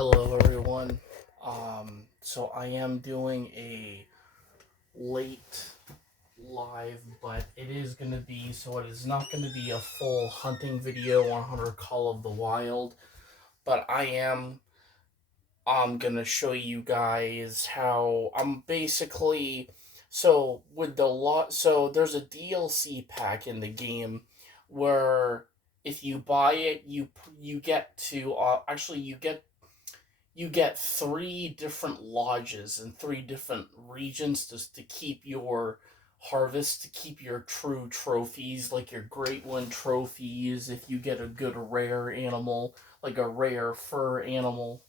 Hello everyone. So I am doing a late live, but it is going to be, so it is not going to be a full hunting video on Hunter Call of the Wild, but I'm going to show you guys how I'm basically, so with the lot, so there's a DLC pack in the game where if you buy it, you get to, actually you get three different lodges and three different regions just to keep your harvest, to keep your true trophies, like your great one trophies. If you get a good rare animal, like a rare fur animal,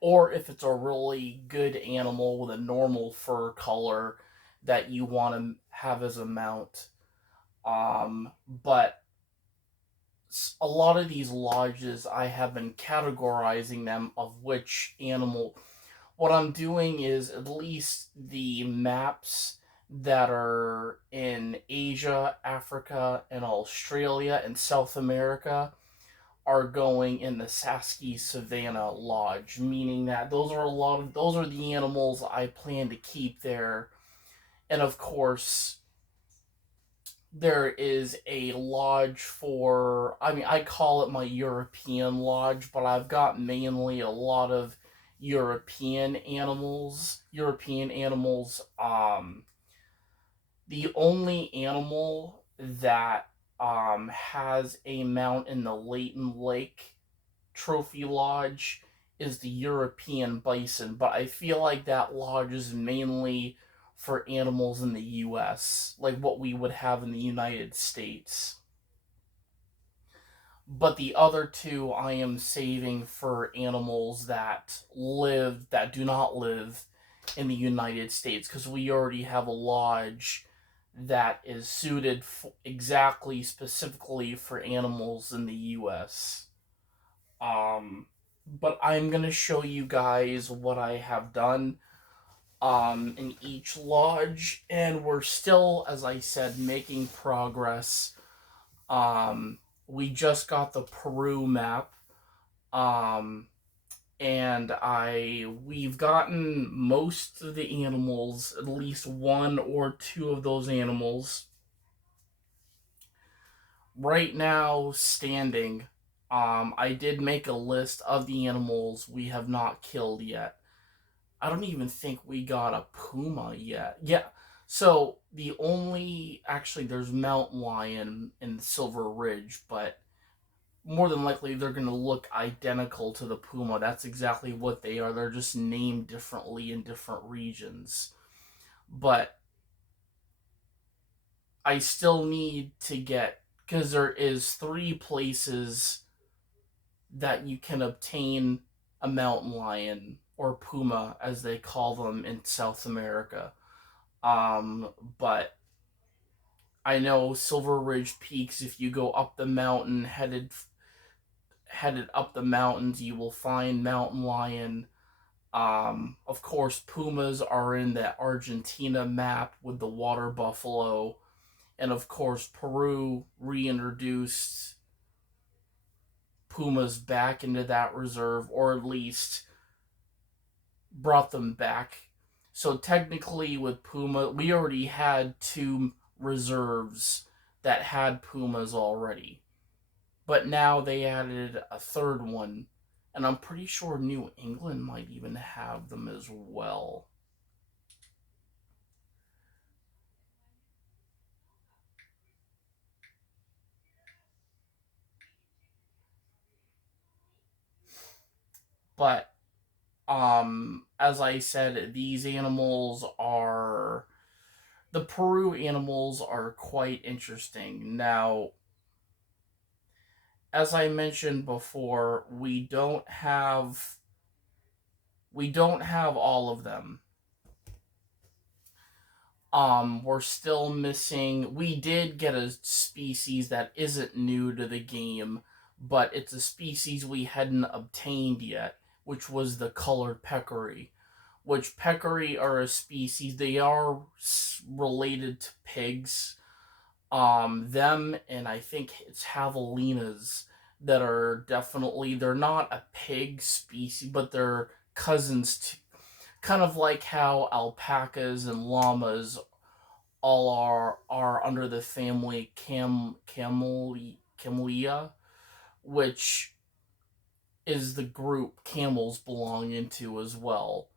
or if it's a really good animal with a normal fur color that you want to have as a mount. But a lot of these lodges, I have been categorizing them of which animal. What I'm doing is at least the maps that are in Asia, Africa, and Australia and South America are going in the Sasky Savannah Lodge, meaning that those are the animals I plan to keep there. And of course, there is a lodge for, I mean, I call it my European lodge, but I've got mainly a lot of European animals. The only animal that has a mount in the Leighton Lake Trophy Lodge is the European bison, but I feel like that lodge is mainly for animals in the US, like what we would have in the United States. But the other two I am saving for animals that do not live in the United States, because we already have a lodge that is suited exactly specifically for animals in the US. But I'm gonna show you guys what I have done in each lodge, and we're still, as I said, making progress. Um, we just got the Peru map, um, and we've gotten most of the animals, at least one or two of those animals. Right now, standing, I did make a list of the animals we have not killed yet. I don't even think we got a puma yet. Yeah. So there's mountain lion and silver ridge, but more than likely they're going to look identical to the puma. That's exactly what they are. They're just named differently in different regions. But I still need to get, because there is three places that you can obtain a mountain lion or puma as they call them in South America. But I know Silver Ridge Peaks, if you go up the mountain, headed up the mountains, you will find mountain lion. Of course, pumas are in the Argentina map with the water buffalo, and of course, Peru reintroduced pumas back into that reserve, or at least brought them back. So technically, with puma, we already had two reserves that had pumas already, but now they added a third one, and I'm pretty sure New England might even have them as well. But as I said, the Peru animals are quite interesting. Now, as I mentioned before, we don't have all of them. We're still missing. We did get a species that isn't new to the game, but it's a species we hadn't obtained yet, which was the colored peccary. Which peccary are a species, they are related to pigs. Them and I think it's javelinas. that are definitely, they're not a pig species, but they're cousins to, kind of like how alpacas and llamas all are under the family Camellia, which is the group camels belong into as well.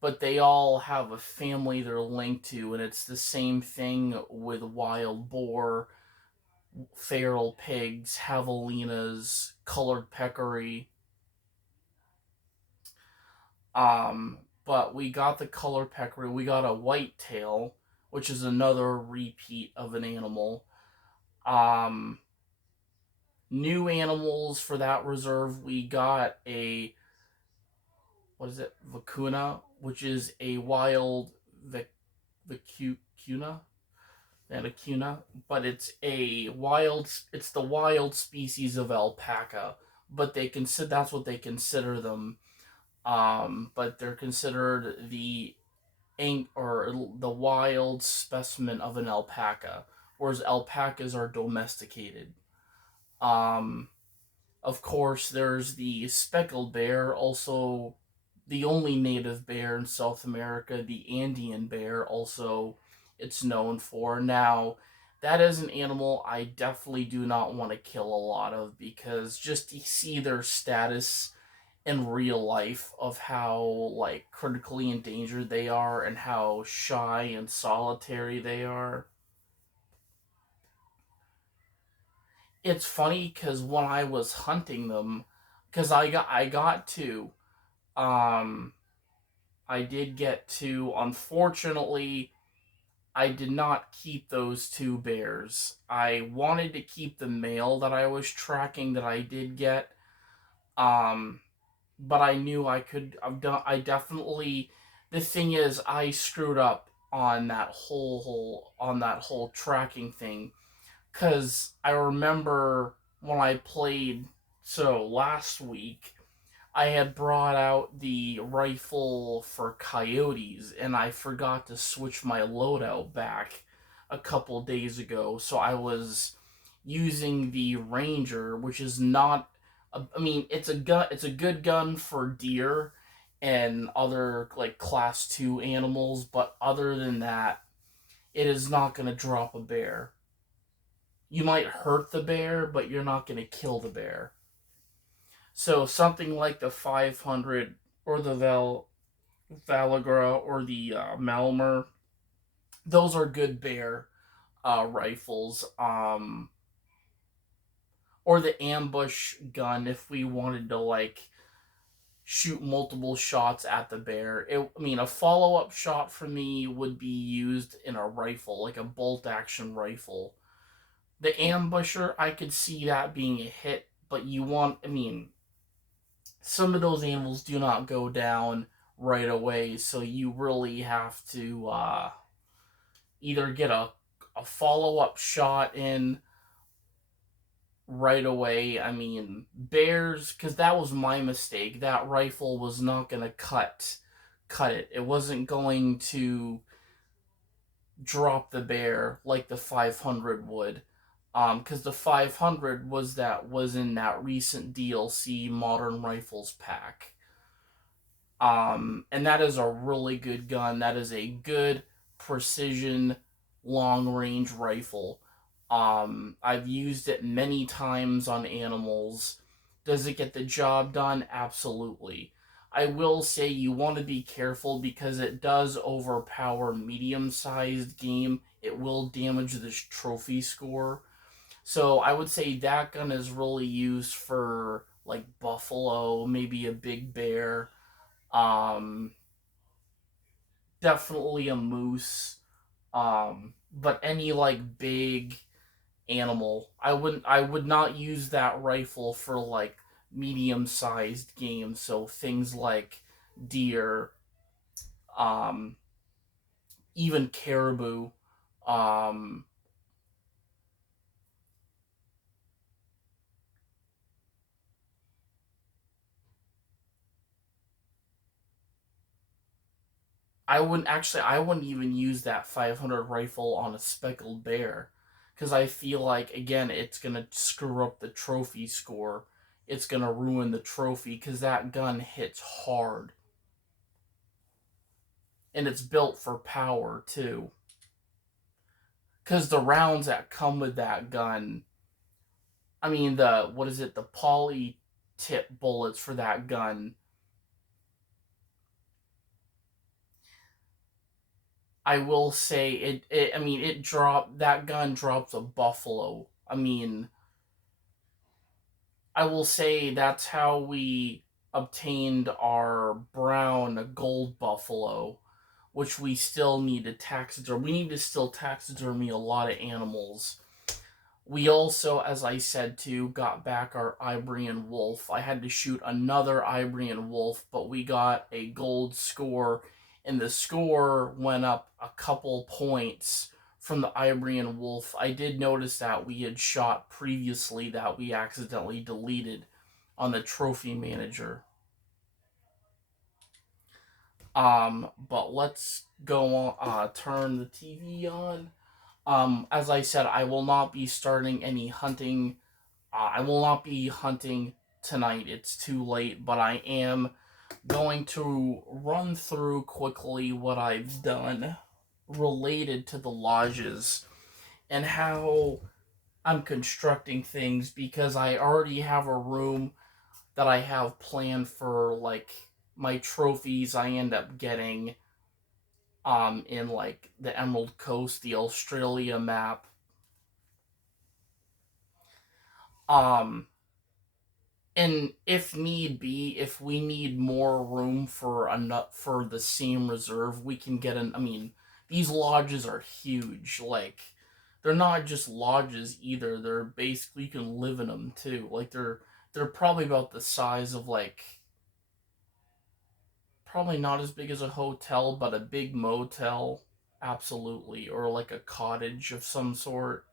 But they all have a family they're linked to, and it's the same thing with wild boar, feral pigs, javelinas, colored peccary. But we got the colored peccary. We got a whitetail, which is another repeat of an animal. Um, New animals for that reserve. We got a, what is it? Vicuna, which is a wild vicuna and a cuna, but it's the wild species of alpaca. But they consider, that's what they consider them. But they're considered the wild specimen of an alpaca, whereas alpacas are domesticated. Um, of course, there's the speckled bear, also the only native bear in South America, the Andean bear, also it's known for. Now, that is an animal I definitely do not want to kill a lot of, because just to see their status in real life of how like critically endangered they are and how shy and solitary they are. It's funny because when I was hunting them, because I got to, um, I did get to. Unfortunately, I did not keep those two bears. I wanted to keep the male that I was tracking that I did get. Um, but I knew I could. I've done. I definitely. The thing is, I screwed up on that whole tracking thing, because I remember when I played. So last week, I had brought out the rifle for coyotes, and I forgot to switch my loadout back a couple days ago. So I was using the Ranger, which is not. I mean, it's a gun. It's a good gun for deer and other like class 2 animals, but other than that, it is not going to drop a bear. You might hurt the bear, but you're not going to kill the bear. So something like the 500 or the Valagra or the Malmer, those are good bear rifles. Or the ambush gun if we wanted to like shoot multiple shots at the bear. I mean, a follow up shot for me would be used in a rifle, like a bolt action rifle. The ambusher, I could see that being a hit, but I mean, some of those animals do not go down right away, so you really have to either get a follow up shot in right away. I mean, bears, because that was my mistake. That rifle was not going to cut it. It wasn't going to drop the bear like the 500 would. Because the 500 was in that recent DLC Modern Rifles pack. And that is a really good gun. That is a good precision long range rifle. I've used it many times on animals. Does it get the job done? Absolutely. I will say you want to be careful because it does overpower medium sized game. It will damage the trophy score. So I would say that gun is really used for like buffalo, maybe a big bear, um, definitely a moose. But any like big animal, I would not use that rifle for like medium sized game. So things like deer, um, even caribou. Um, I wouldn't even use that 500 rifle on a speckled bear, because I feel like, again, it's gonna screw up the trophy score. It's gonna ruin the trophy because that gun hits hard, and it's built for power too. Because the rounds that come with that gun, I mean, the what is it? The poly tip bullets for that gun. I will say it. I mean, it drop that gun drops a buffalo. I mean, I will say that's how we obtained our brown gold buffalo, which we still need to taxidermy. We need to still taxidermy a lot of animals. We also, as I said too, got back our Ibrian wolf. I had to shoot another Ibrian wolf, but we got a gold score, and the score went up a couple points from the Ibrian wolf. I did notice that we had shot previously that we accidentally deleted on the trophy manager. But let's go on. Turn the TV on. As I said, I will not be starting any hunting. I will not be hunting tonight. It's too late, but I am going to run through quickly what I've done related to the lodges and how I'm constructing things because I already have a room that I have planned for like my trophies I end up getting in like the Emerald Coast, the Australia map. Um and if need be, if we need more room for a nut for the same reserve, we can get an. I mean, these lodges are huge. Like, they're not just lodges either. They're basically you can live in them too. Like they're probably about the size of like probably not as big as a hotel, but a big motel, absolutely, or like a cottage of some sort.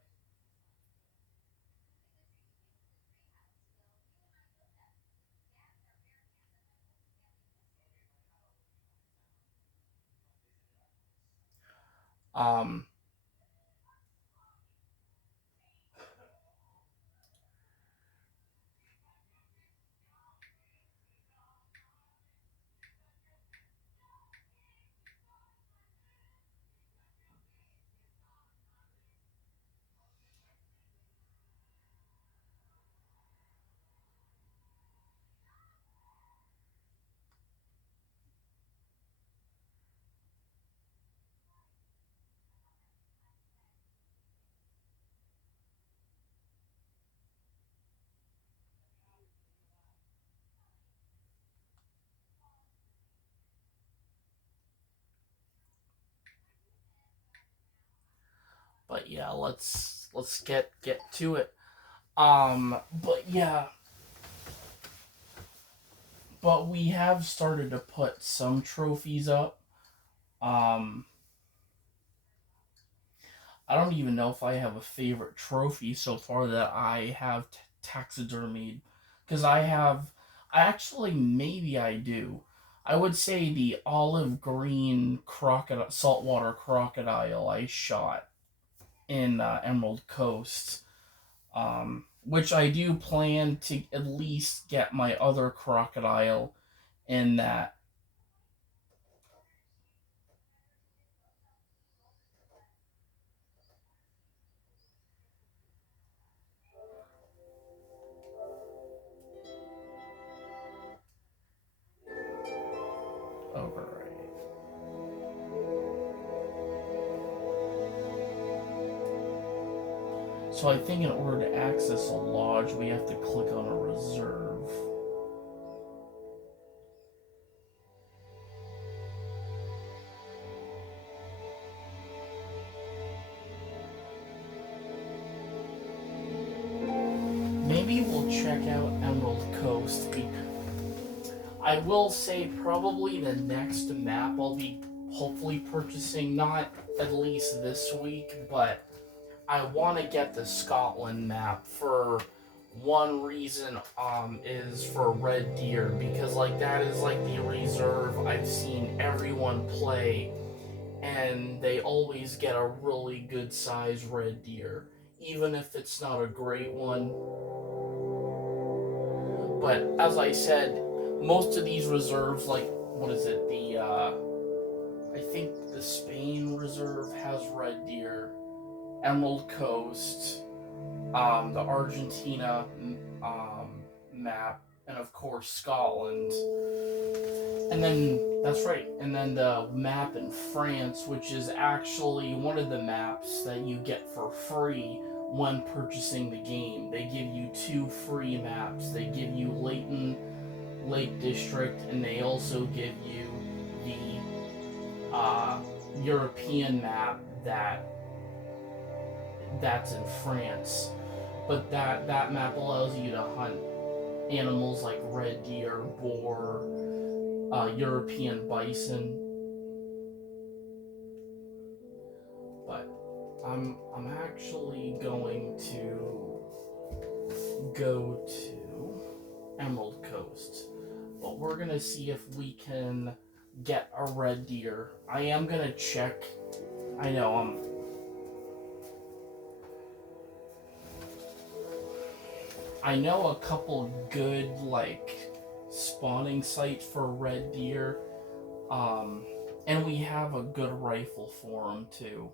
Um, but yeah, let's get to it. But yeah, but we have started to put some trophies up. Um, I don't even know if I have a favorite trophy so far that I have taxidermied, because I actually maybe I do. I would say the olive green crocodile, saltwater crocodile I shot in Emerald Coast, which I do plan to at least get my other crocodile in that. Overrated. So I think in order to access a lodge, we have to click on a reserve. Maybe we'll check out Emerald Coast. I will say probably the next map I'll be hopefully purchasing, not at least this week, but I want to get the Scotland map for one reason is for red deer because like that is like the reserve I've seen everyone play and they always get a really good size red deer even if it's not a great one. But as I said, most of these reserves, like what is it? I think the Spain reserve has red deer, Emerald Coast, the Argentina map, and of course Scotland. And then that's right. And then the map in France, which is actually one of the maps that you get for free when purchasing the game. They give you two free maps. They give you Leighton Lake District, and they also give you the European map that's in France. But that map allows you to hunt animals like red deer, boar, European bison. But I'm actually going to go to Emerald Coast. But we're gonna see if we can get a red deer. I am gonna check. I know I know a couple good like spawning sites for red deer. And we have a good rifle for them too.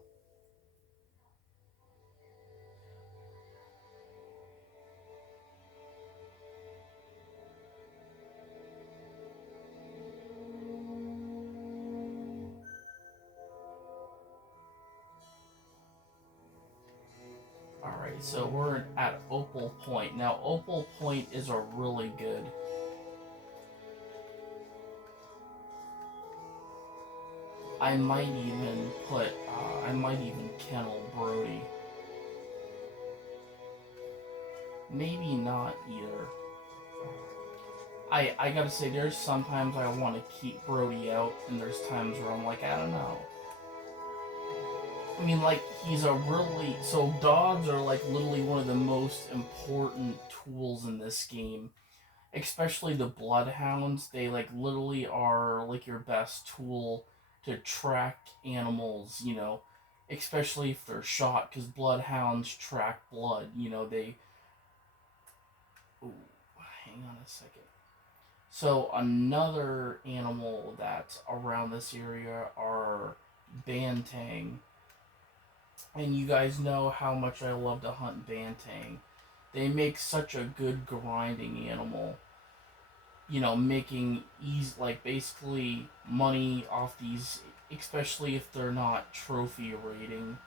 Alright, so we're at Opal Point. Now, Opal Point is a really good. I might even kennel Brody. Maybe not either. I gotta say, there's sometimes I want to keep Brody out, and there's times where I'm like, I don't know. I mean, like, he's a really. So, dogs are, like, literally one of the most important tools in this game. Especially the bloodhounds. They, like, literally are, like, your best tool to track animals, you know. Especially if they're shot, because bloodhounds track blood. You know, they. Ooh, hang on a second. So, another animal that's around this area are bantang. And you guys know how much I love to hunt bantang. They make such a good grinding animal. You know, making easy, like basically money off these, especially if they're not trophy rating.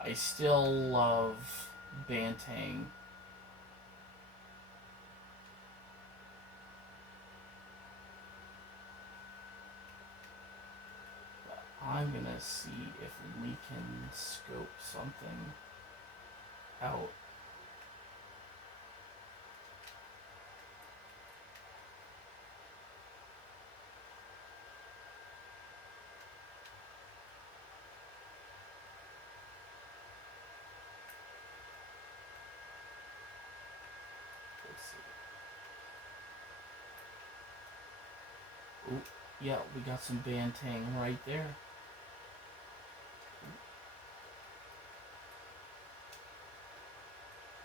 I still love bantang. But I'm gonna see if we can scope something out. Let's see. Ooh, yeah, we got some bantang right there.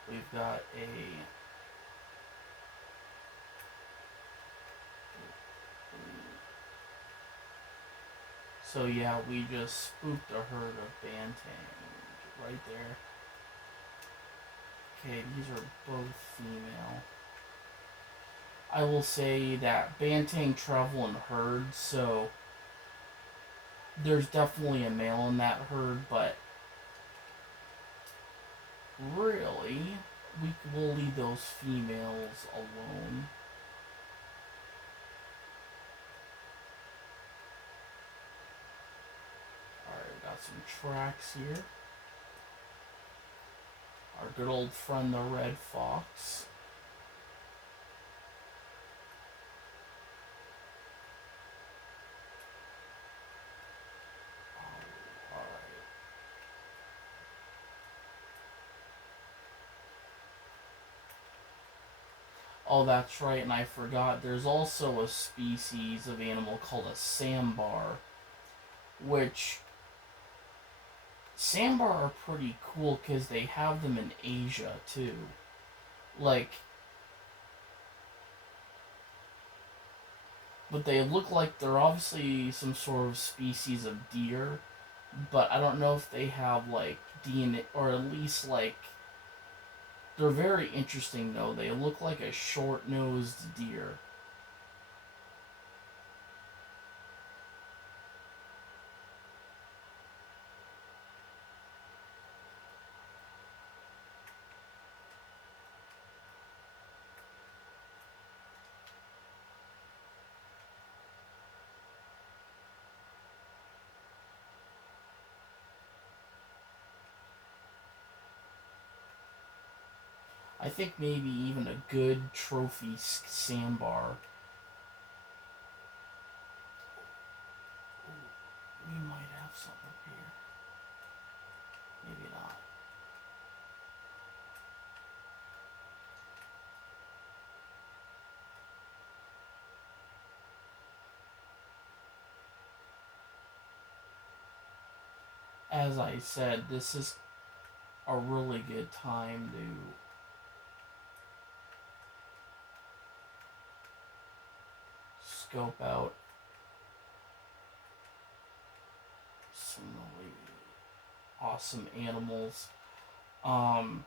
We've got a. So yeah, we just spooked a herd of bantang right there. Okay, these are both female. I will say that bantang travel in herds, so there's definitely a male in that herd, but really, we will leave those females alone. Alright, got some tracks here. Our good old friend, the red fox. Oh, that's right, and I forgot. There's also a species of animal called a sambar, which Sandbar are pretty cool because they have them in Asia too. Like, but they look like they're obviously some sort of species of deer, but I don't know if they have like DNA or at least like they're very interesting though. They look like a short-nosed deer. I think maybe even a good trophy sandbar. We might have something up here. Maybe not. As I said, this is a really good time to scope out some really awesome animals. Um,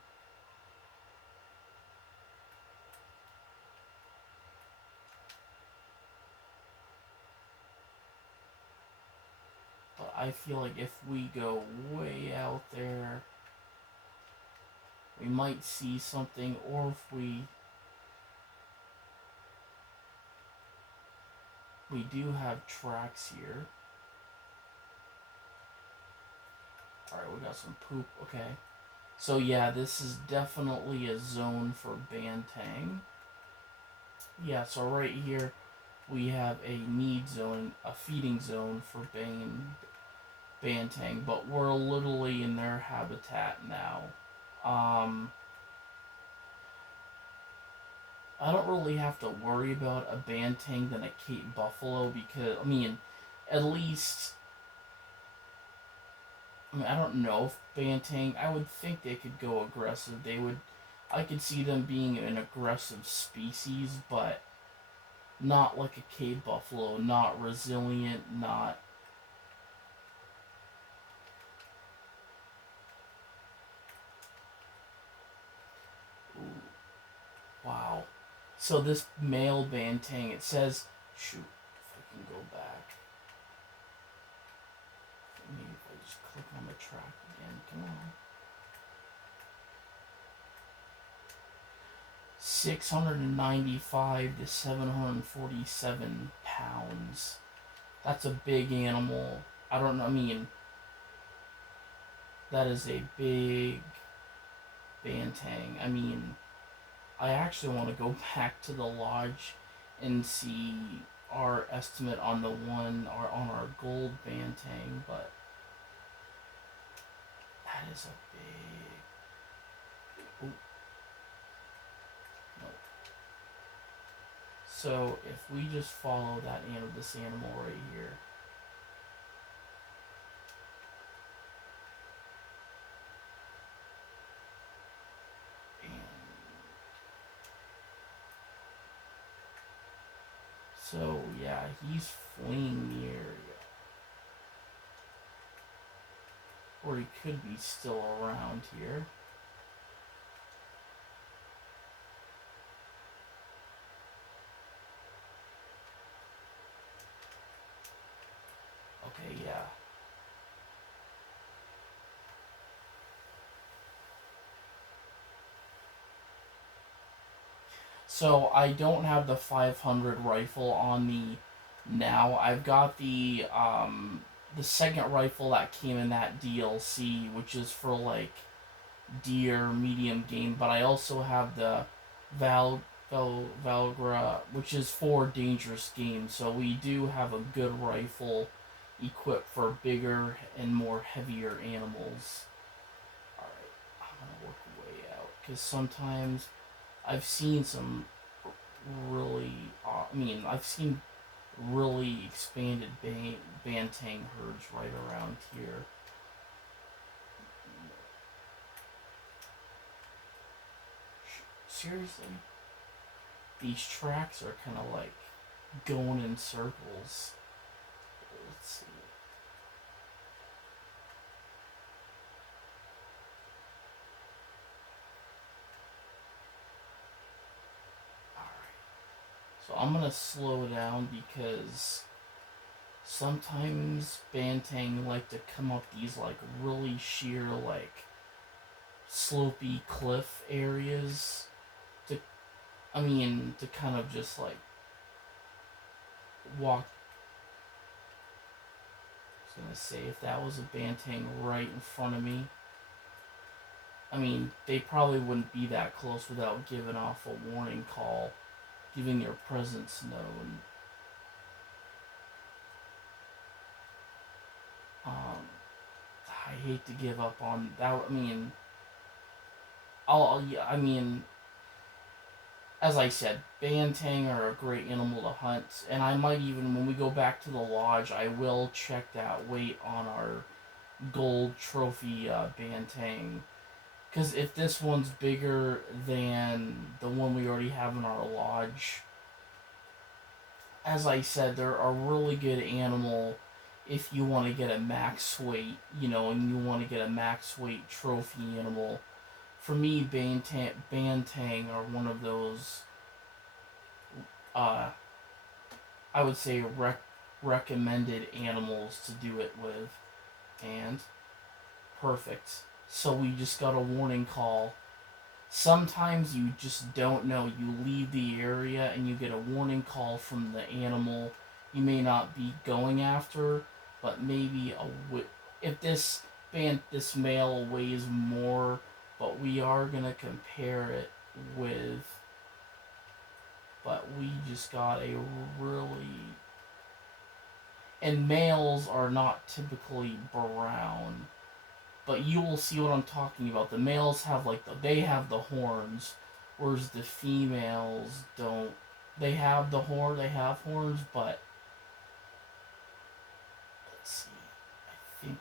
but I feel like if we go way out there, we might see something, or if we do have tracks here. Alright, we got some poop. Okay. So yeah, this is definitely a zone for bantang. Yeah, so right here we have a need zone, a feeding zone for bantang, but we're literally in their habitat now. Um, I don't really have to worry about a bantang than a Cape buffalo because I mean, at least I don't know if bantang. I would think they could go aggressive. They would. I could see them being an aggressive species, but not like a cave buffalo. Not resilient. Not. Ooh, wow. So this male bantang. It says. Shoot. If I can go back. Maybe if I just click on the track again. Come on. 695 to 747 pounds. That's a big animal. I don't know. I mean, that is a big bantang. I mean, I actually want to go back to the lodge and see our estimate on the one or on our gold bantang, but that is a big. Oh, no. So if we just follow this animal right here, and so yeah, he's fleeing the area, or he could be still around here. Okay, yeah. So I don't have the 500 rifle on me now. I've got the second rifle that came in that DLC, which is for like deer, medium game. But I also have the Valgra, which is for dangerous game. So we do have a good rifle equipped for bigger and more heavier animals. All right, I'm gonna work way out because sometimes I've seen some really. I've seen really expanded bantang herds right around here. seriously, these tracks are kind of like going in circles. Let's see. Alright. So I'm gonna slow down because sometimes Bantang like to come up these like really sheer like slopey cliff areas to to kind of just like walk. I was gonna say if that was a Bantang right in front of me, they probably wouldn't be that close without giving off a warning call, giving their presence known. Um, I hate to give up on that. Yeah, as I said, Bantang are a great animal to hunt, and I might even, when we go back to the lodge, I will check that weight on our gold trophy Bantang. Because if this one's bigger than the one we already have in our lodge, as I said, they're a really good animal if you want to get a max weight, and you want to get a max weight trophy animal. For me, Bantang are one of those, uh, I would say, recommended animals to do it with. And perfect. So we just got a warning call. Sometimes you just don't know. You leave the area and you get a warning call from the animal you may not be going after, but maybe if this male weighs more, but we are gonna compare it with. But we just got a really, and males are not typically brown, but you will see what I'm talking about. The males have they have the horns, whereas the females don't. They have horns, but let's see. I think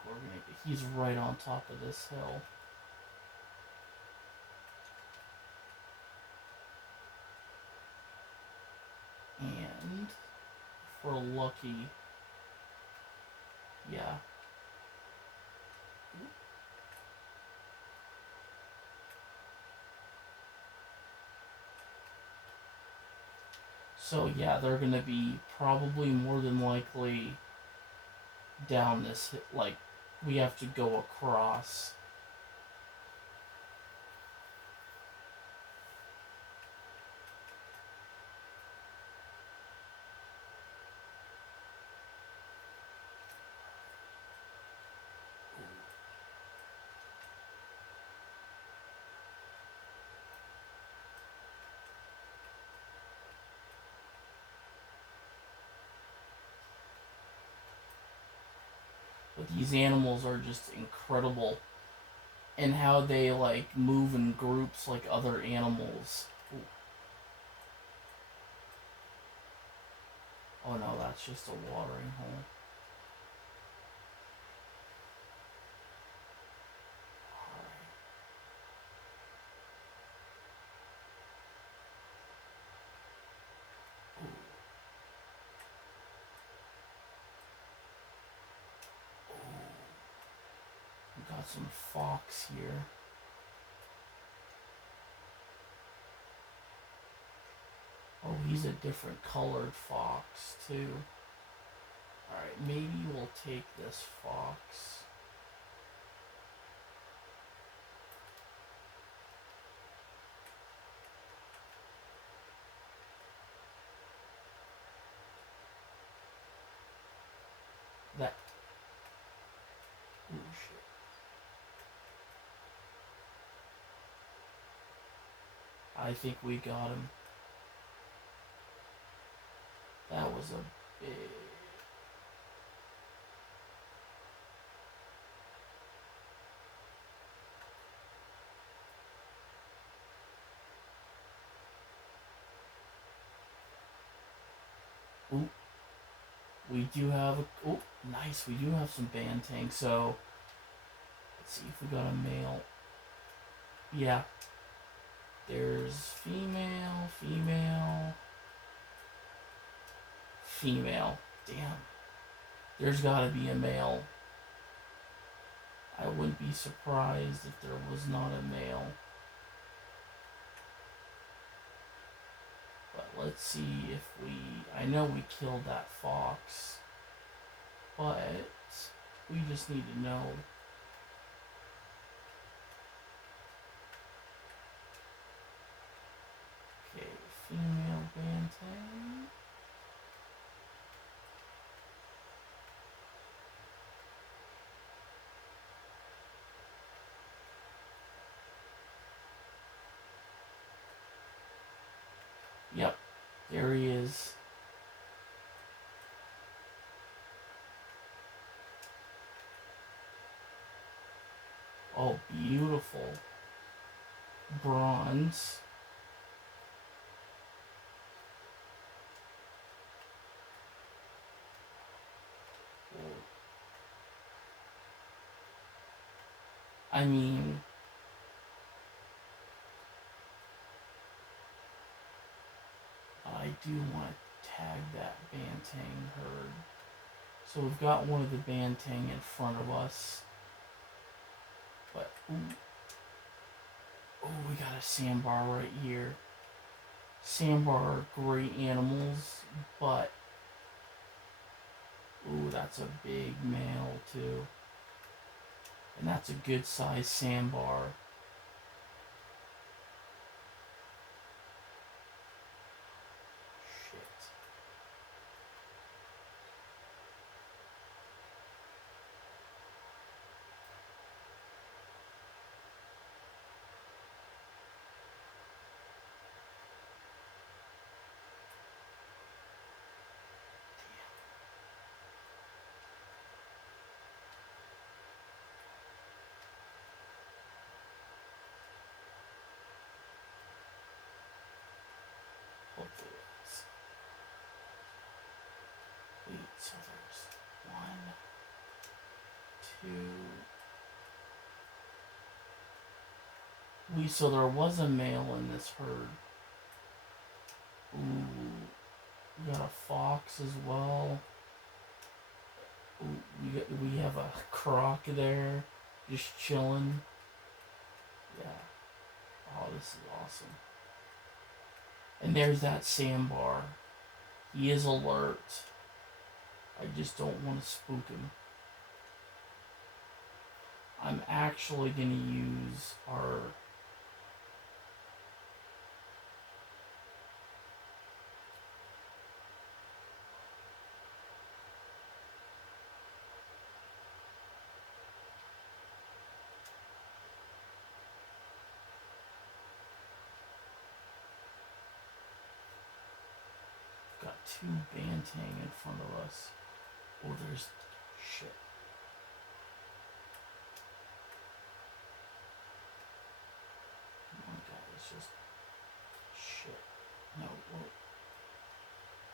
he's right on top of this hill. And if we're lucky, yeah. So yeah, they're gonna be probably more than likely down this, like, we have to go across. But these animals are just incredible in how they like move in groups like other animals. Ooh. Oh no, that's just a watering hole. We got some fox here. Oh, he's a different colored fox too. Alright, maybe we'll take this fox. That. Oh shit. I think we got him. That was a big. Ooh. We do have a. Oh, nice. We do have some Bantang. So, let's see if we got a male. Yeah. There's female, female, female. Damn. There's gotta be a male. I wouldn't be surprised if there was not a male. But let's see if we... I know we killed that fox. But we just need to know. Okay, female banteng. Yep, there he is. Oh, beautiful. Bronze. I mean, I do want to tag that banteng herd. So we've got one of the banteng in front of us. But, ooh. Oh, we got a sandbar right here. Sandbar are great animals, but... Ooh, that's a big male, too. And that's a good sized sandbar. Shit. Hopefully it's... Wait, so there's 1, 2... So there was a male in this herd. Ooh, we got a fox as well. Ooh, we have a croc there, just chilling. Yeah. Oh, this is awesome. And there's that sandbar. He is alert. I just don't want to spook him. I'm actually going to use our... Got 2 banteng in front of us. Oh, there's... Shit. One guy is just... Shit. No, well...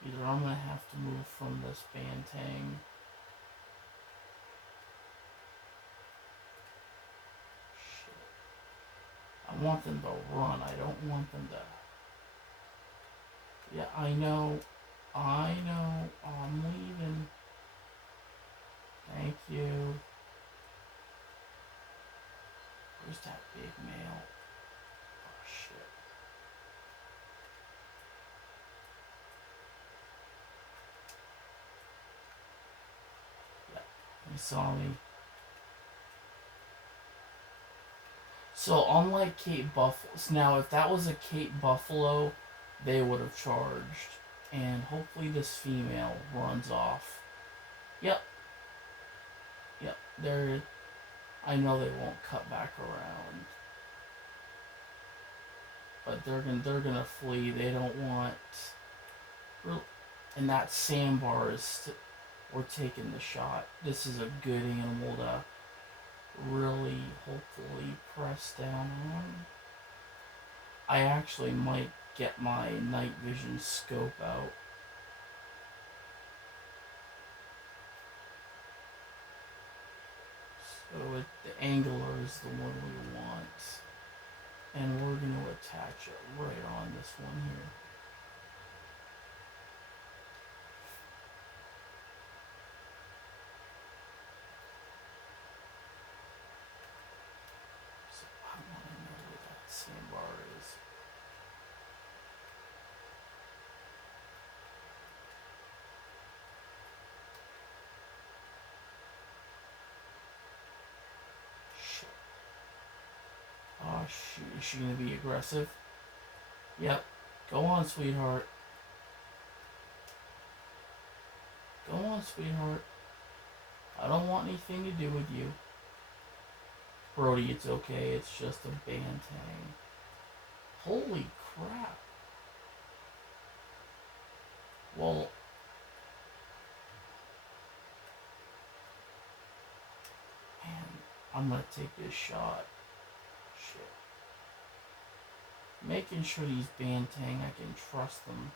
Either I'm gonna have to move from this banteng. Shit. I want them to run. I don't want them to... Yeah, I know. I'm leaving. Thank you. Where's that big male? Oh, shit. Yeah, he saw me. So, unlike Cape Buffaloes, now if that was a Cape Buffalo, they would have charged. And hopefully this female runs off. Yep. Yep, they're... I know they won't cut back around. But they're gonna flee. They don't want... And that sandbar is... We're taking the shot. This is a good animal to really, hopefully, press down on. I actually might get my night vision scope out. So the angler is the one we want. And we're going to attach it right on this one here. So I want to know where that sandbar is. Shit. Oh, shoot. Is she going to be aggressive? Yep. Go on, sweetheart. Go on, sweetheart. I don't want anything to do with you. Brody, it's okay. It's just a bantang. Holy crap. Well, man, I'm gonna take this shot. Shit. Making sure these bantang, I can trust them.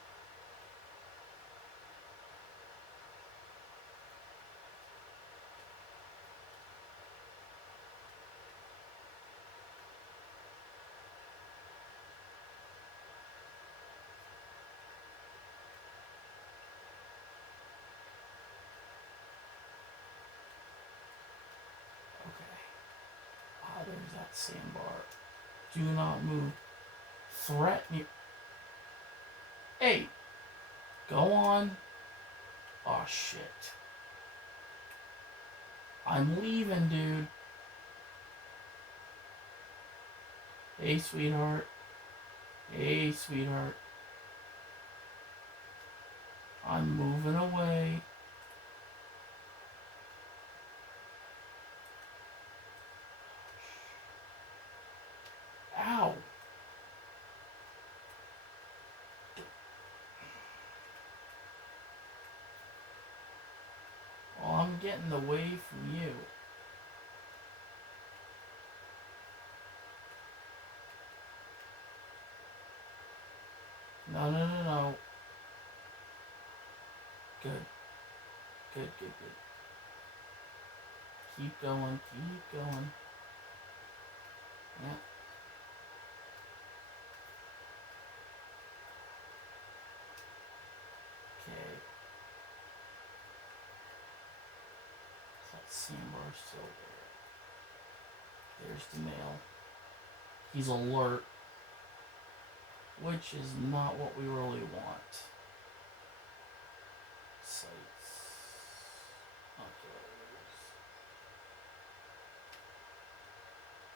There's that sandbar. Do not move. Threaten you. Hey! Go on. Oh shit. I'm leaving, dude. Hey, sweetheart. Hey, sweetheart. I'm moving away. Ow! Well, I'm getting away from you. No, no, no, no. Good. Good, good, good. Keep going, keep going. Yeah. Okay. That sandbar's still there. There's the male. He's alert, which is not what we really want. Sights.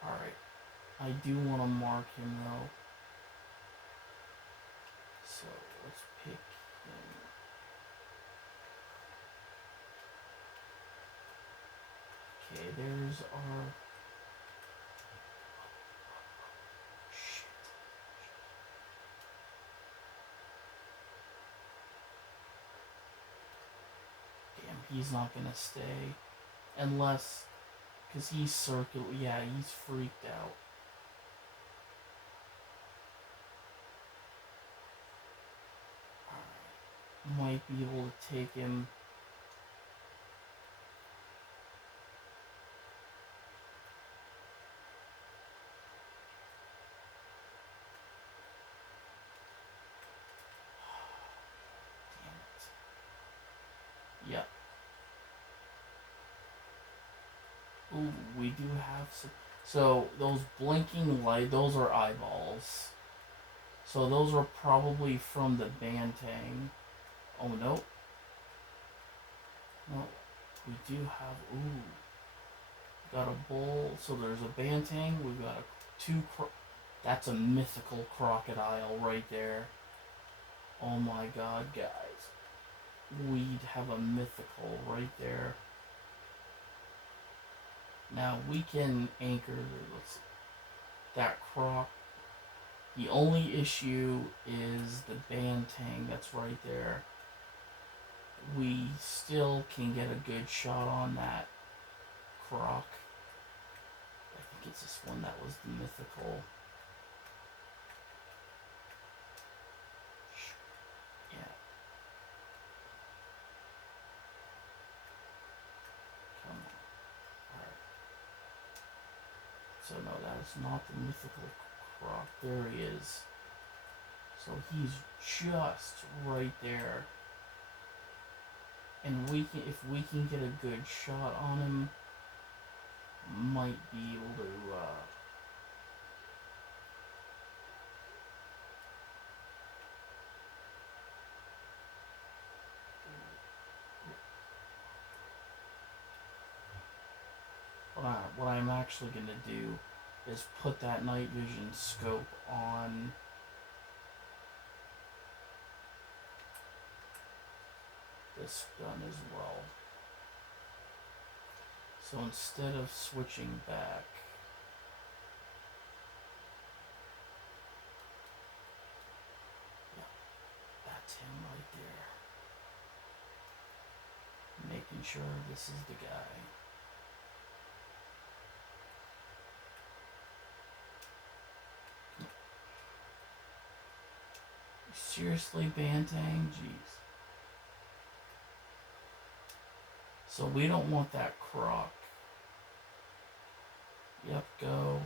Alright. I do want to mark him though. So let's pick him. Okay, there's our... Shit. Damn, he's not gonna stay. Unless... Because he's circular. Yeah, he's freaked out. Alright. Might be able to take him... Yep. Ooh, we do have some... So, those blinking light, those are eyeballs. So those are probably from the bantang. Oh, no. No. We do have... Ooh. Got a bull. So there's a bantang. We've got that's a mythical crocodile right there. Oh my god, guys. We'd have a mythical right there. Now we can anchor that croc. The only issue is the bantang that's right there. We still can get a good shot on that croc. I think it's this one that was the mythical. Yeah. Come on. Alright. So no, that is not the mythical croc. There he is. So he's just right there. And if we can get a good shot on him, might be able to, what I'm actually going to do is put that night vision scope on this gun as well. So instead of switching back, yeah, that's him right there. Making sure this is the guy. Seriously, Bantang? Jeez. So we don't want that croc. Yep, go. Oh,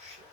shit.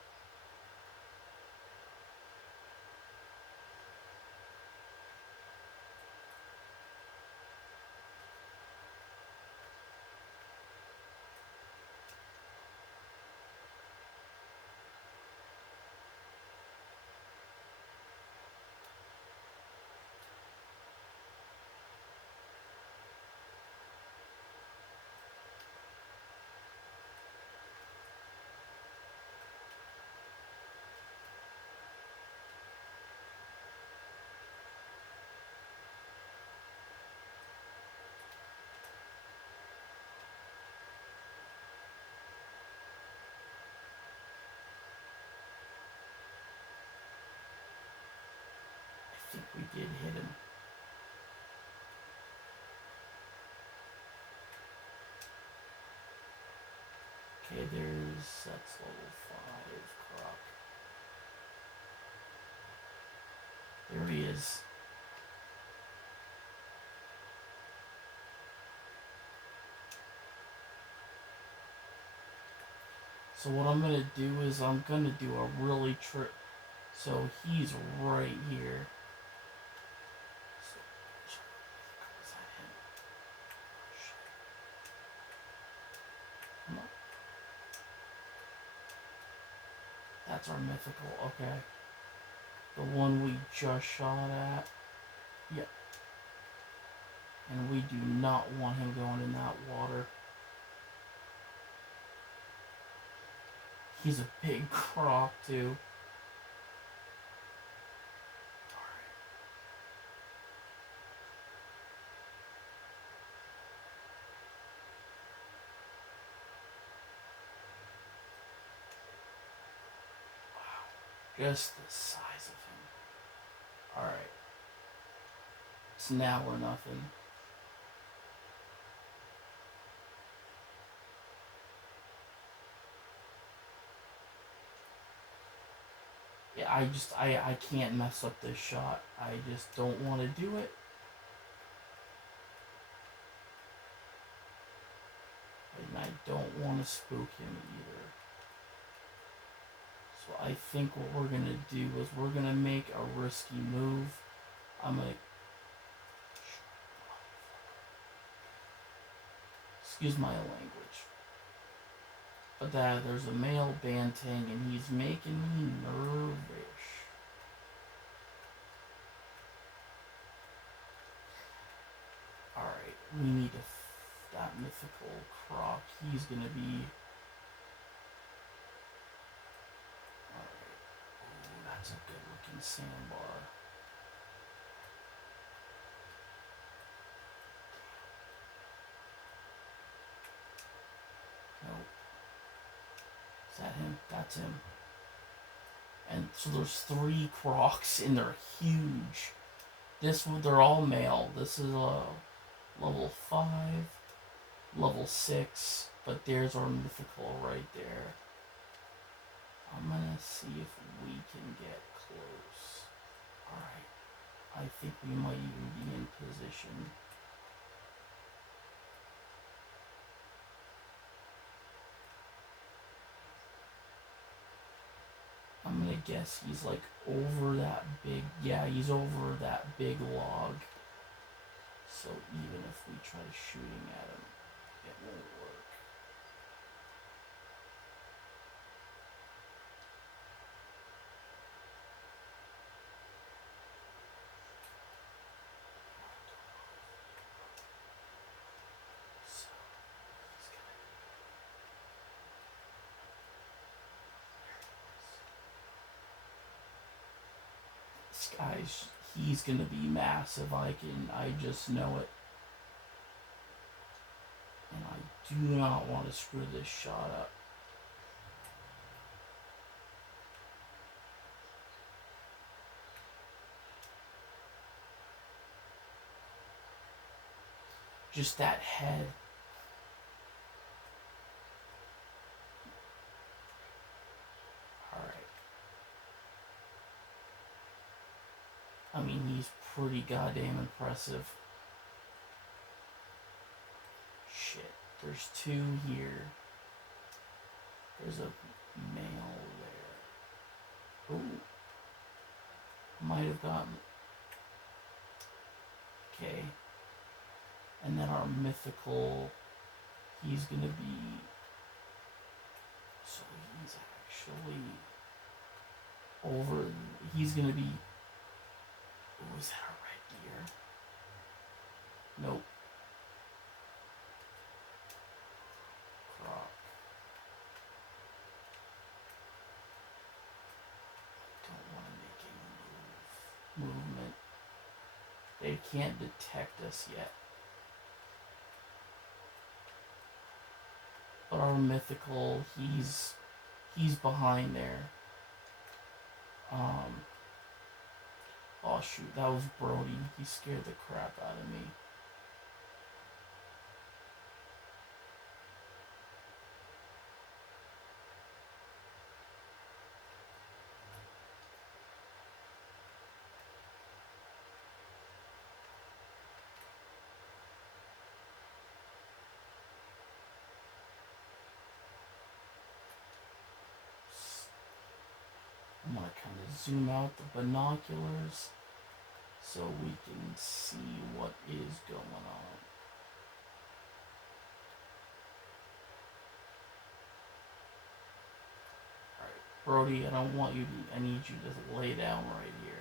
I think we did hit him. Okay, that's level 5 croc. There he is. So what I'm gonna do is I'm gonna do a really trick. So he's right here. So, is that him? Shit. Come on. That's our mythical. Okay. The one we just shot at. Yep. And we do not want him going in that water. He's a big croc too. Just the size of him. Alright. It's now or nothing. Yeah, I can't mess up this shot. I just don't want to do it. And I don't want to spook him either. So I think what we're going to do is we're going to make a risky move. I'm going to... Excuse my language. But there's a male Bantang and he's making me nervous. Alright, we need that mythical croc. He's going to be... That's a good looking sandbar. Nope. Is that him? That's him. And so there's 3 crocs and they're huge. They're all male. This is a level 5, level 6, but there's our mythical right there. I'm gonna see if we can get close. Alright. I think we might even be in position. guess he's like over that big. Yeah, he's over that big log. So even if we try shooting at him, it won't work. So this guy's he's gonna be massive. I just know it. And I do not want to screw this shot up. Just that head. Alright. I mean, he's pretty goddamn impressive. Shit. There's two here. There's a male there. Ooh. Might have gotten. Okay. And then our mythical, he's gonna be. So he's actually over. He's gonna be. Oh, is that a red deer? Nope. Croc. Don't want to make any movement. They can't detect us yet. But our mythical, he's behind there. Oh shoot, that was Brody. He scared the crap out of me. I'm gonna kind of zoom out the binoculars so we can see what is going on. Alright, Brody, I don't want you to, I need you to lay down right here.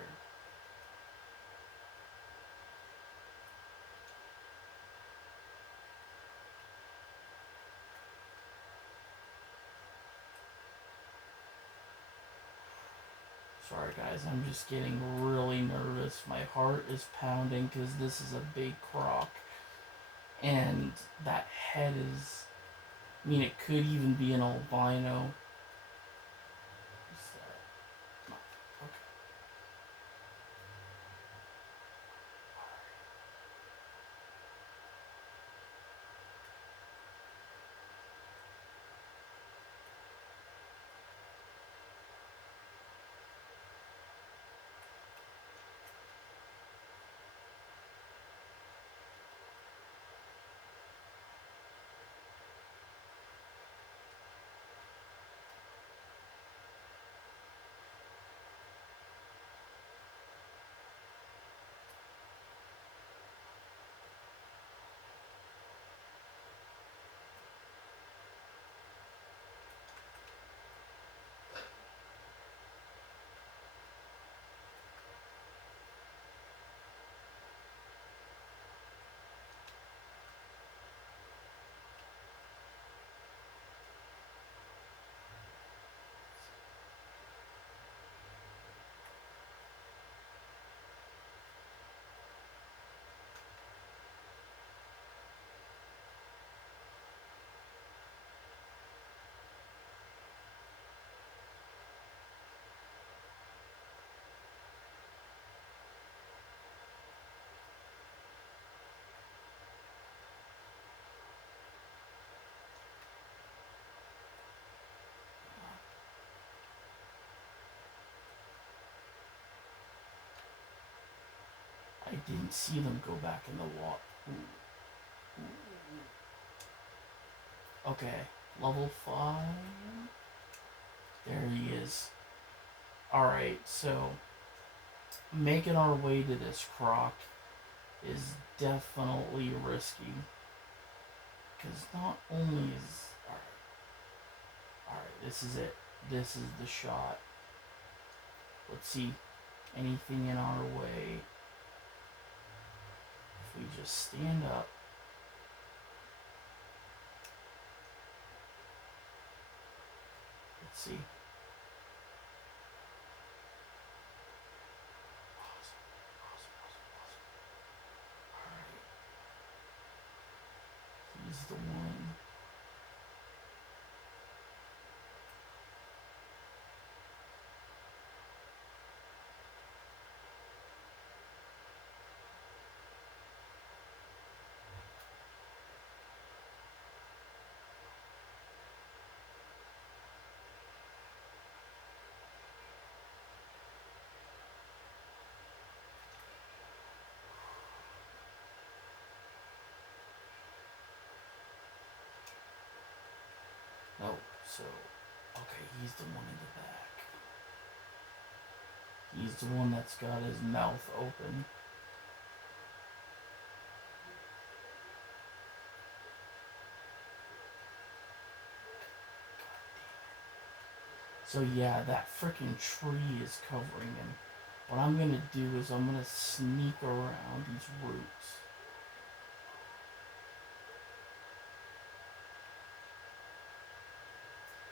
Sorry guys, I'm just getting really nervous. My heart is pounding because this is a big croc. And that head is, I mean, it could even be an albino. I didn't see them go back in the water. Okay, level 5. There he is. Alright, so making our way to this croc is definitely risky. Because not only is. Alright, this is it. This is the shot. Let's see. Anything in our way. If we just stand up. Let's see. Alright. He's the one. No, so. Okay, he's the one in the back. He's the one that's got his mouth open. So yeah, that freaking tree is covering him. What I'm gonna do is I'm gonna sneak around these roots.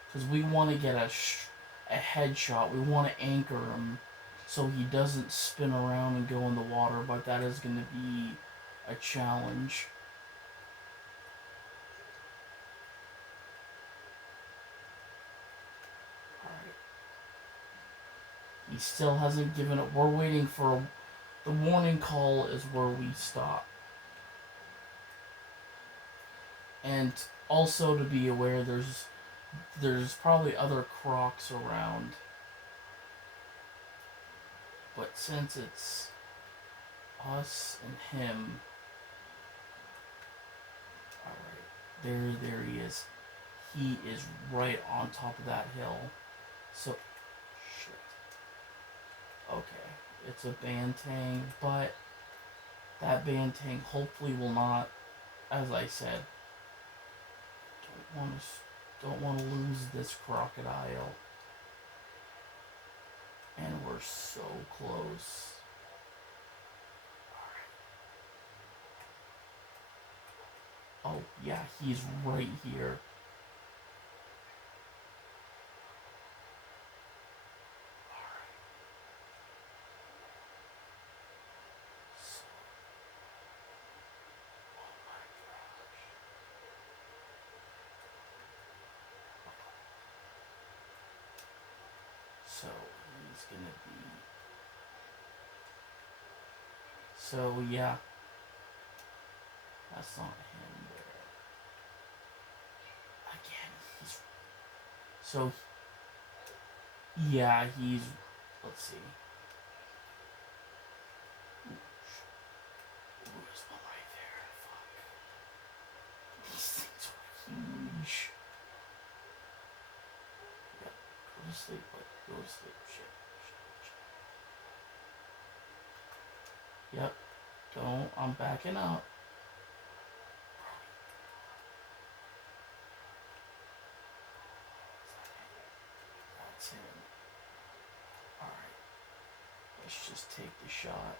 Because we want to get a headshot. We want to anchor him so he doesn't spin around and go in the water, but that is going to be a challenge. Alright. He still hasn't given up. We're waiting for the warning call is where we stop. And also to be aware, there's probably other crocs around. But since it's us and him, alright, there he is. He is right on top of that hill. So, shit. Okay, it's a bantang, but that bantang hopefully will not, as I said, don't want to lose this crocodile. And we're so close. Oh yeah, he's right here. So he's gonna be. So yeah, that's not him there. Again, he's. So yeah, he's. Let's see. Ooh, there's one right there. Fuck. These things are huge. Yep. Go to sleep, but go to sleep. Shit. Yep. Don't. I'm backing up. That's him. Alright. Let's just take the shot.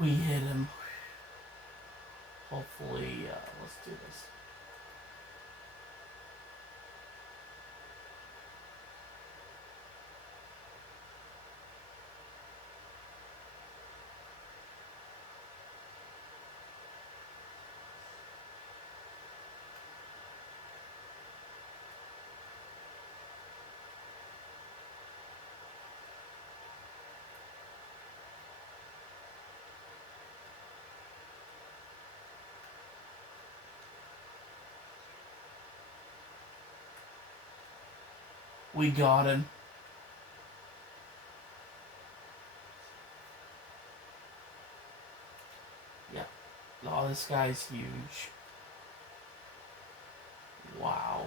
We hit him. Hopefully, let's do this. We got him. Yeah. Oh, this guy's huge. Wow.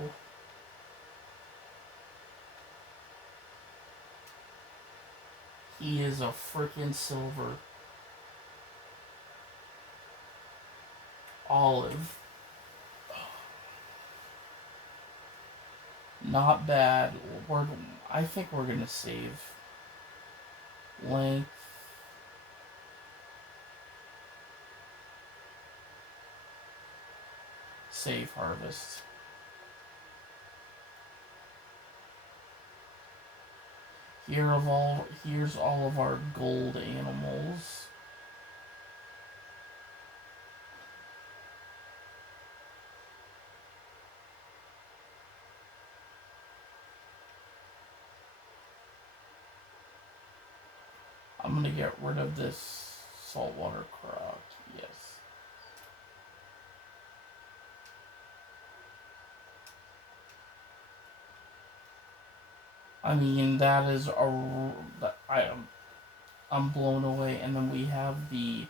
He is a freaking silver olive. Not bad. We're, I think we're gonna save. Length. Save harvest. Here's all of our gold animals. I'm gonna get rid of this saltwater croc. Yes. I mean, that is a. I'm blown away. And then we have the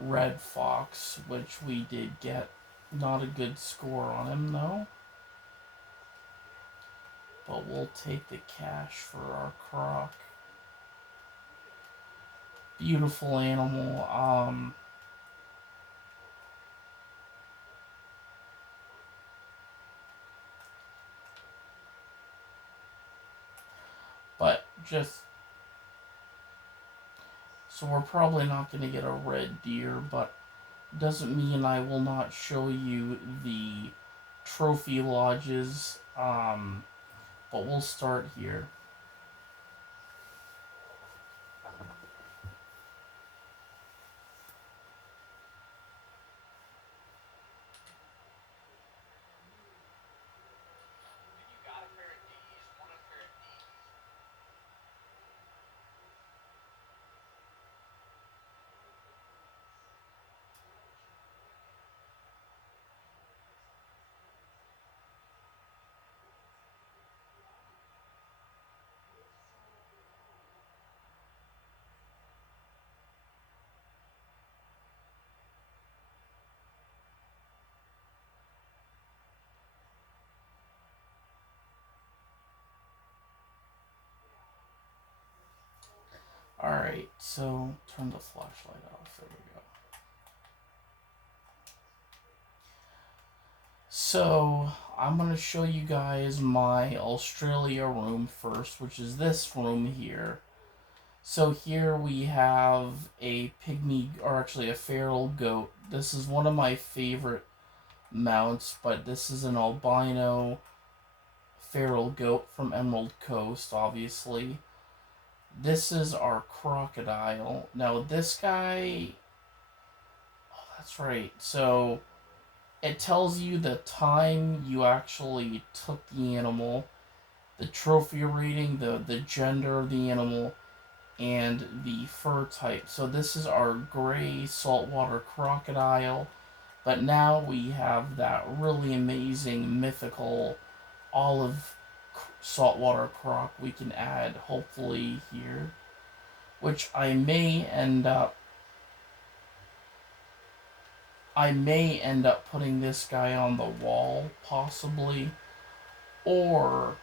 red fox, which we did get. Not a good score on him, though. But we'll take the cash for our croc. Beautiful animal. But just. So we're probably not going to get a red deer, but doesn't mean I will not show you the trophy lodges. But we'll start here. Alright, so turn the flashlight off. There we go. So, I'm going to show you guys my Australia room first, which is this room here. So here we have a pygmy, or actually a feral goat. This is one of my favorite mounts, but this is an albino feral goat from Emerald Coast, obviously. This is our crocodile. Now, this guy. Oh, that's right. So, it tells you the time you actually took the animal, the trophy rating, the gender of the animal, and the fur type. So, this is our gray saltwater crocodile. But now we have that really amazing mythical olive saltwater croc we can add hopefully here, which I may end up putting this guy on the wall possibly, or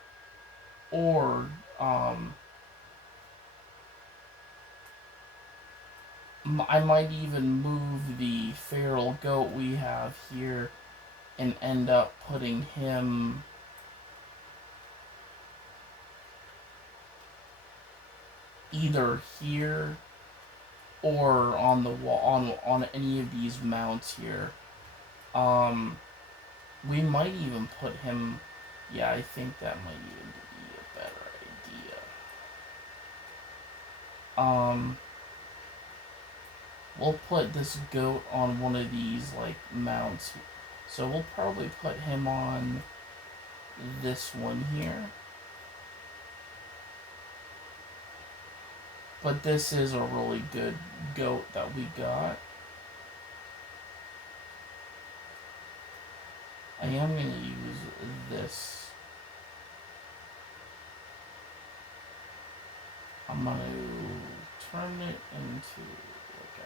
or um I might even move the feral goat we have here and end up putting him either here or on the wall on any of these mounts here. Um, we might even put him. Yeah, I think that might even be a better idea. We'll put this goat on one of these like mounts. So we'll probably put him on this one here. But this is a really good goat that we got. I am going to use this. I'm going to turn it into like a...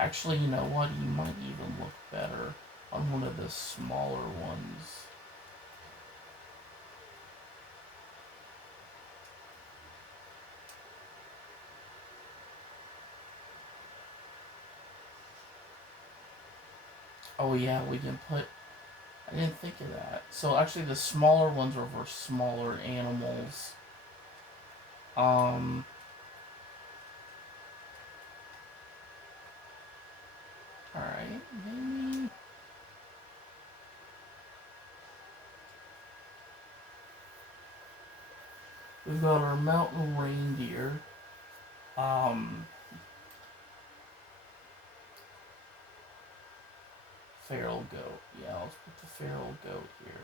Actually, you know what? He might even look better on one of the smaller ones. Oh yeah, we can put... I didn't think of that. So actually the smaller ones are for smaller animals. Alright, maybe... We've got our mountain reindeer. Feral goat. Yeah, let's put the feral goat here.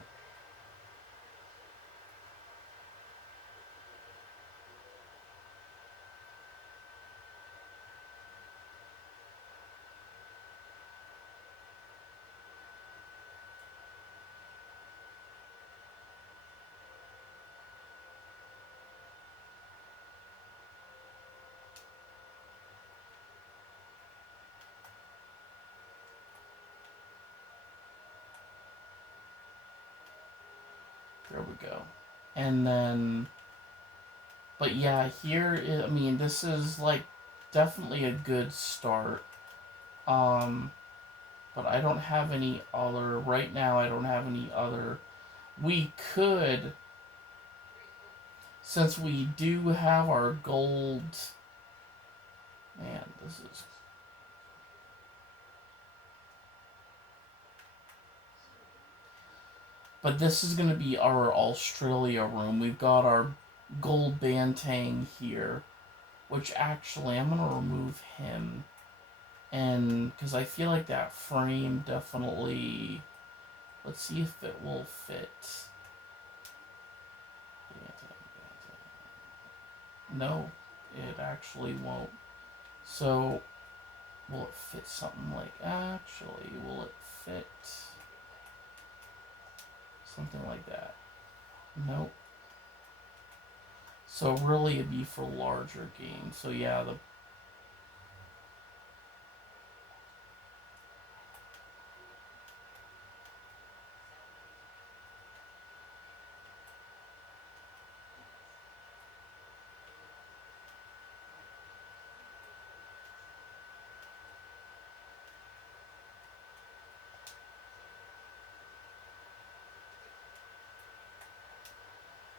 There we go. And then, but yeah, I mean, this is like definitely a good start. Um, but I don't have any other, right now, I don't have any other. We could, since we do have our gold, man, this is... But this is going to be our Australia room. We've got our gold bantang here, which actually I'm going to remove him. And because I feel like that frame definitely... Let's see if it will fit. No, it actually won't. So, will it fit something like... Actually, will it fit something like that? Nope. So really it'd be for larger games. So yeah, the...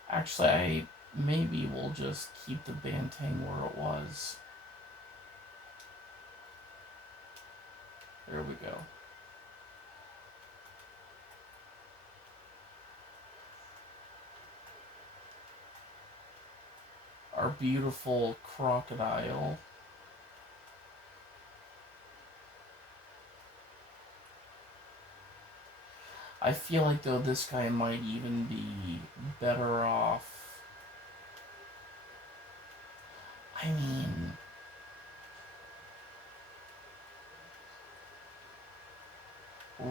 Actually, I maybe we'll just keep the Bantang where it was. There we go. Our beautiful crocodile. I feel like though this guy might even be better off. I mean,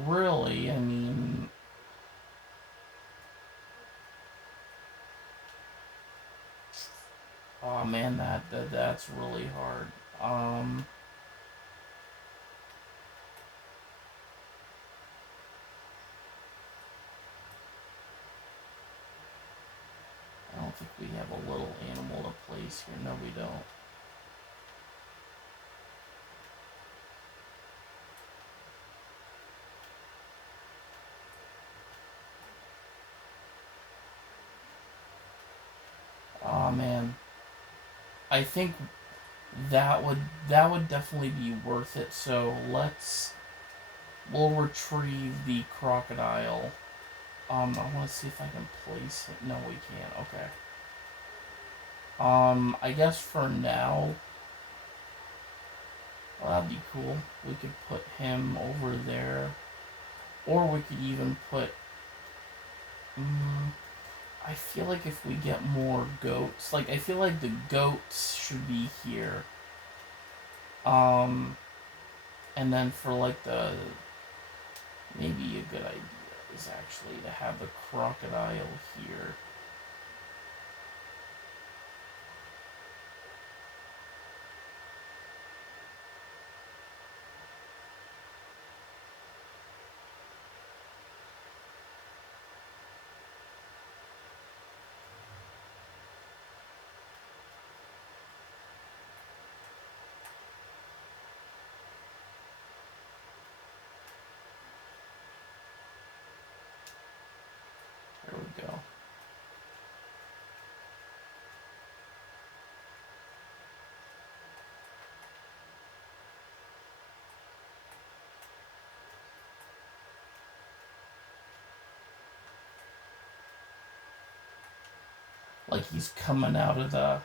really, I mean, oh man, that's really hard. I don't don't think we have a little animal to place here. No, we don't. Oh man, I think that would definitely be worth it. So we'll retrieve the crocodile. I want to see if I can place it. No, we can't. Okay. I guess for now, well, that'd be cool. We could put him over there, or we could even put. I feel like if we get more goats, like I feel like the goats should be here. Um, and then for like the maybe a good idea is actually to have the crocodile here. There we go. Like he's coming out of the.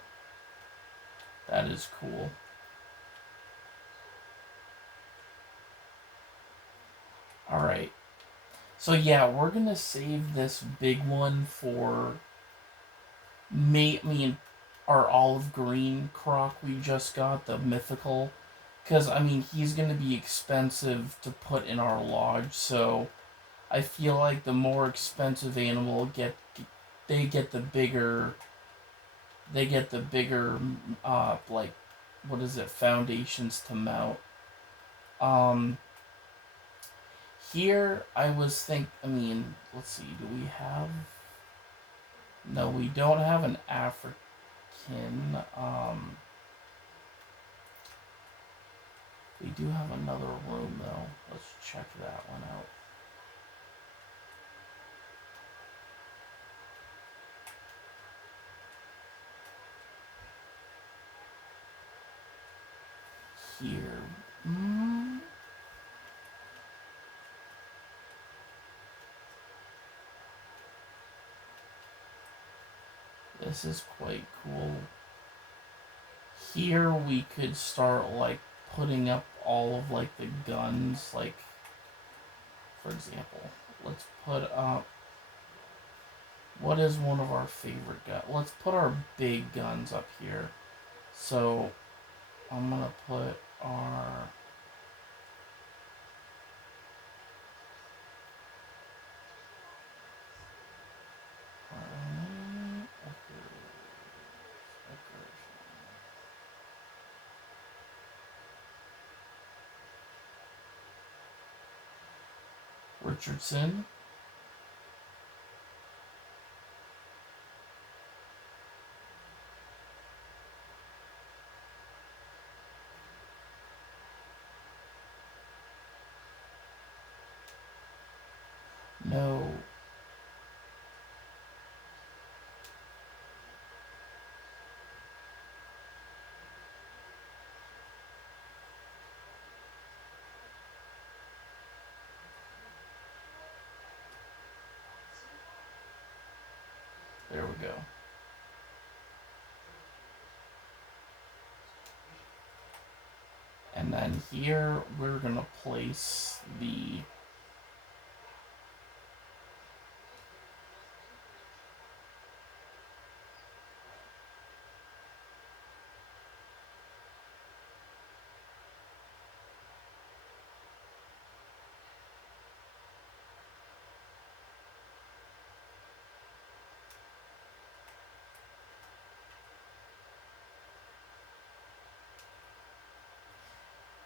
That is cool. All right. So yeah, we're gonna save this big one for I mean, our olive green croc we just got, the mythical. Because, I mean, he's going to be expensive to put in our lodge, so I feel like the more expensive animal they get the bigger, like, what is it, foundations to mount. Um, Here, I mean, let's see, do we have, no, we don't have an African, we do have another room though. Let's check that one out. Here. Mm, this is quite cool. Here we could start like putting up all of like the guns, like for example, let's put up what is one of our favorite guns? Let's put our big guns up here. So I'm gonna put our Richardson. No. There we go. And then here we're gonna place the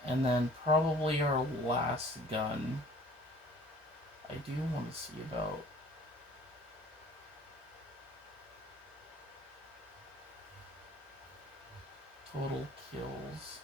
and then probably our last gun. I do want to see about Total kills.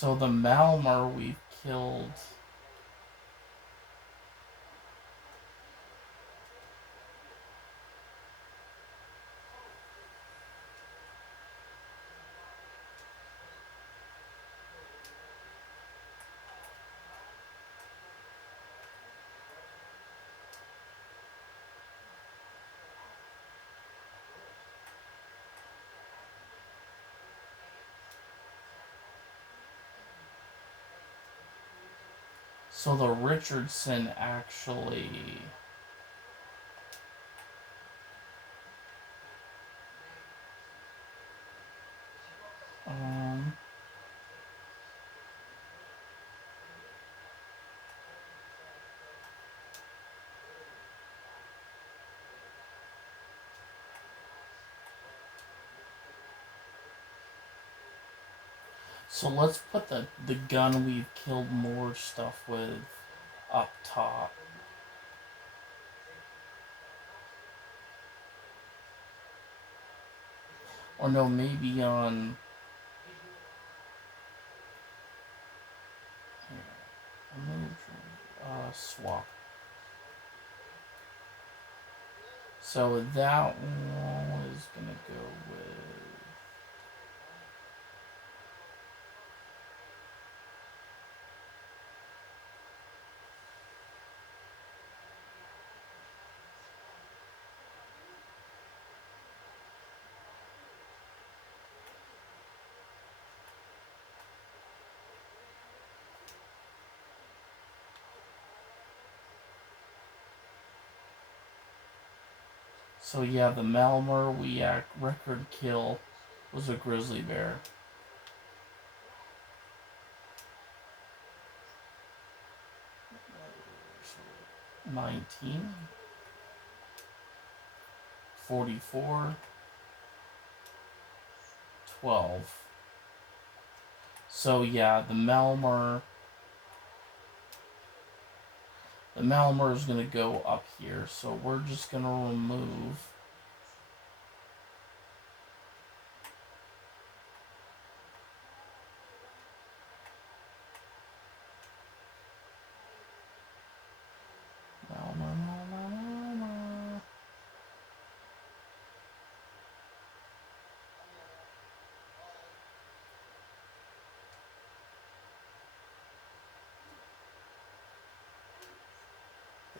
So the Malmer we've killed. So the Richardson actually. Um, so let's put the gun we've killed more stuff with up top. Or no, maybe on. Swap. So that one is gonna go with. So yeah, the Malmer we record kill was a grizzly bear. 19, 44, 12. So yeah, the Malmer is gonna go up here. So we're just gonna remove. Malmer.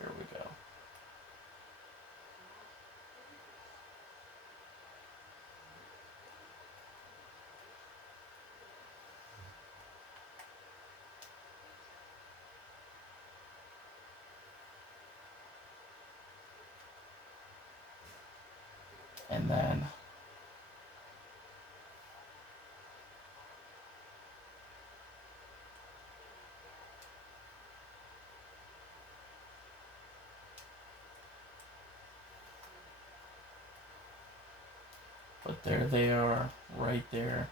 There we go. And then but there they are, right there.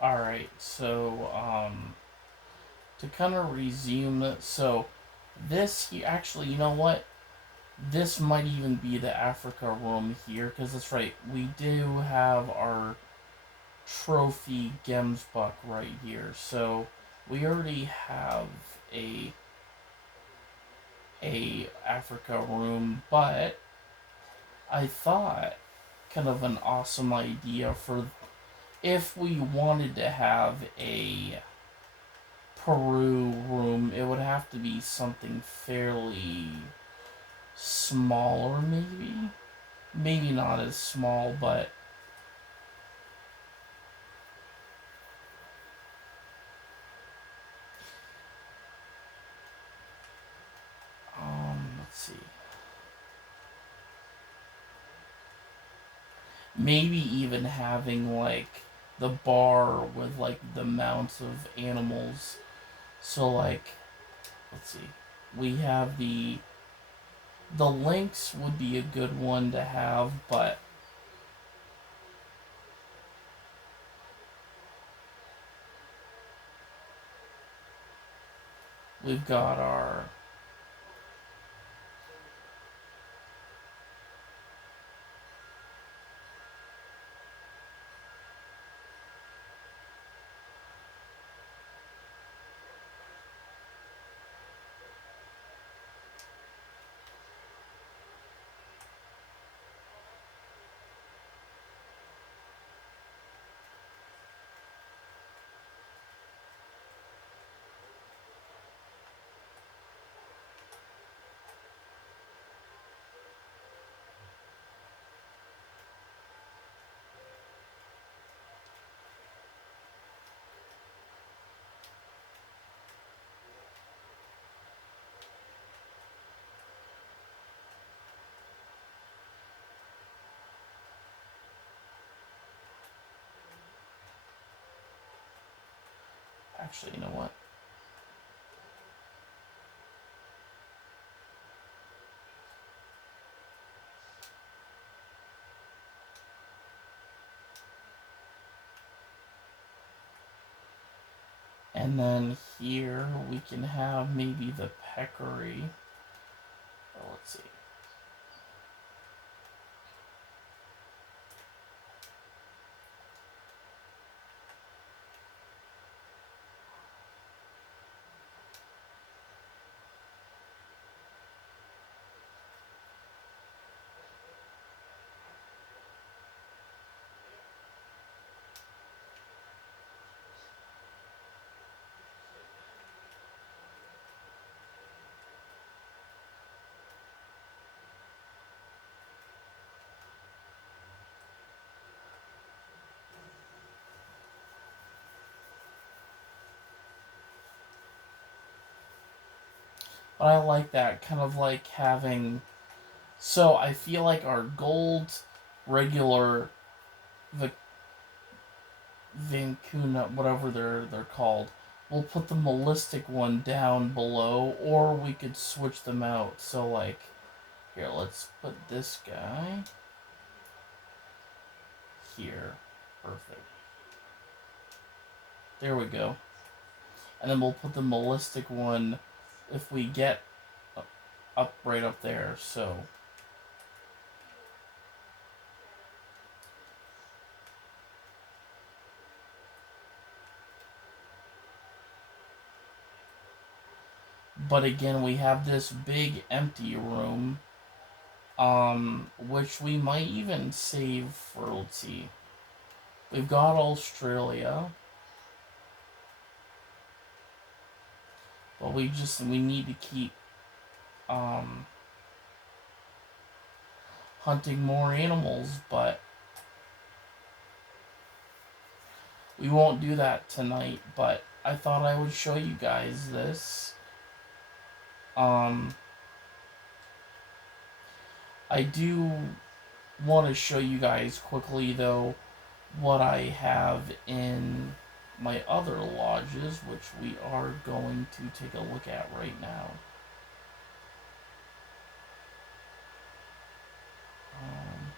All right. So to kind of resume, so this he actually, you know what? This might even be the Africa room here, because that's right. We do have our trophy Gemsbuck right here. So we already have a a Africa room, but I thought kind of an awesome idea for if we wanted to have a Peru room, it would have to be something fairly smaller, maybe. Maybe not as small, but let's see. Maybe even having like the bar with like the mounts of animals. So like, let's see. We have the lynx would be a good one to have, but we've got our actually, you know what? And then here we can have maybe the peccary. Oh, let's see. But I like that kind of like having. So I feel like our gold regular Vincuna, whatever they're called, we'll put the ballistic one down below, or we could switch them out. So like, here, let's put this guy here. Perfect. There we go. And then we'll put the ballistic one if we get up right up there. So but again, we have this big empty room, which we might even save for, let's see. We've got Australia, but we need to keep um hunting more animals, but we won't do that tonight. But I thought I would show you guys this. Um, I do want to show you guys quickly though what I have in my other lodges, which we are going to take a look at right now. Um,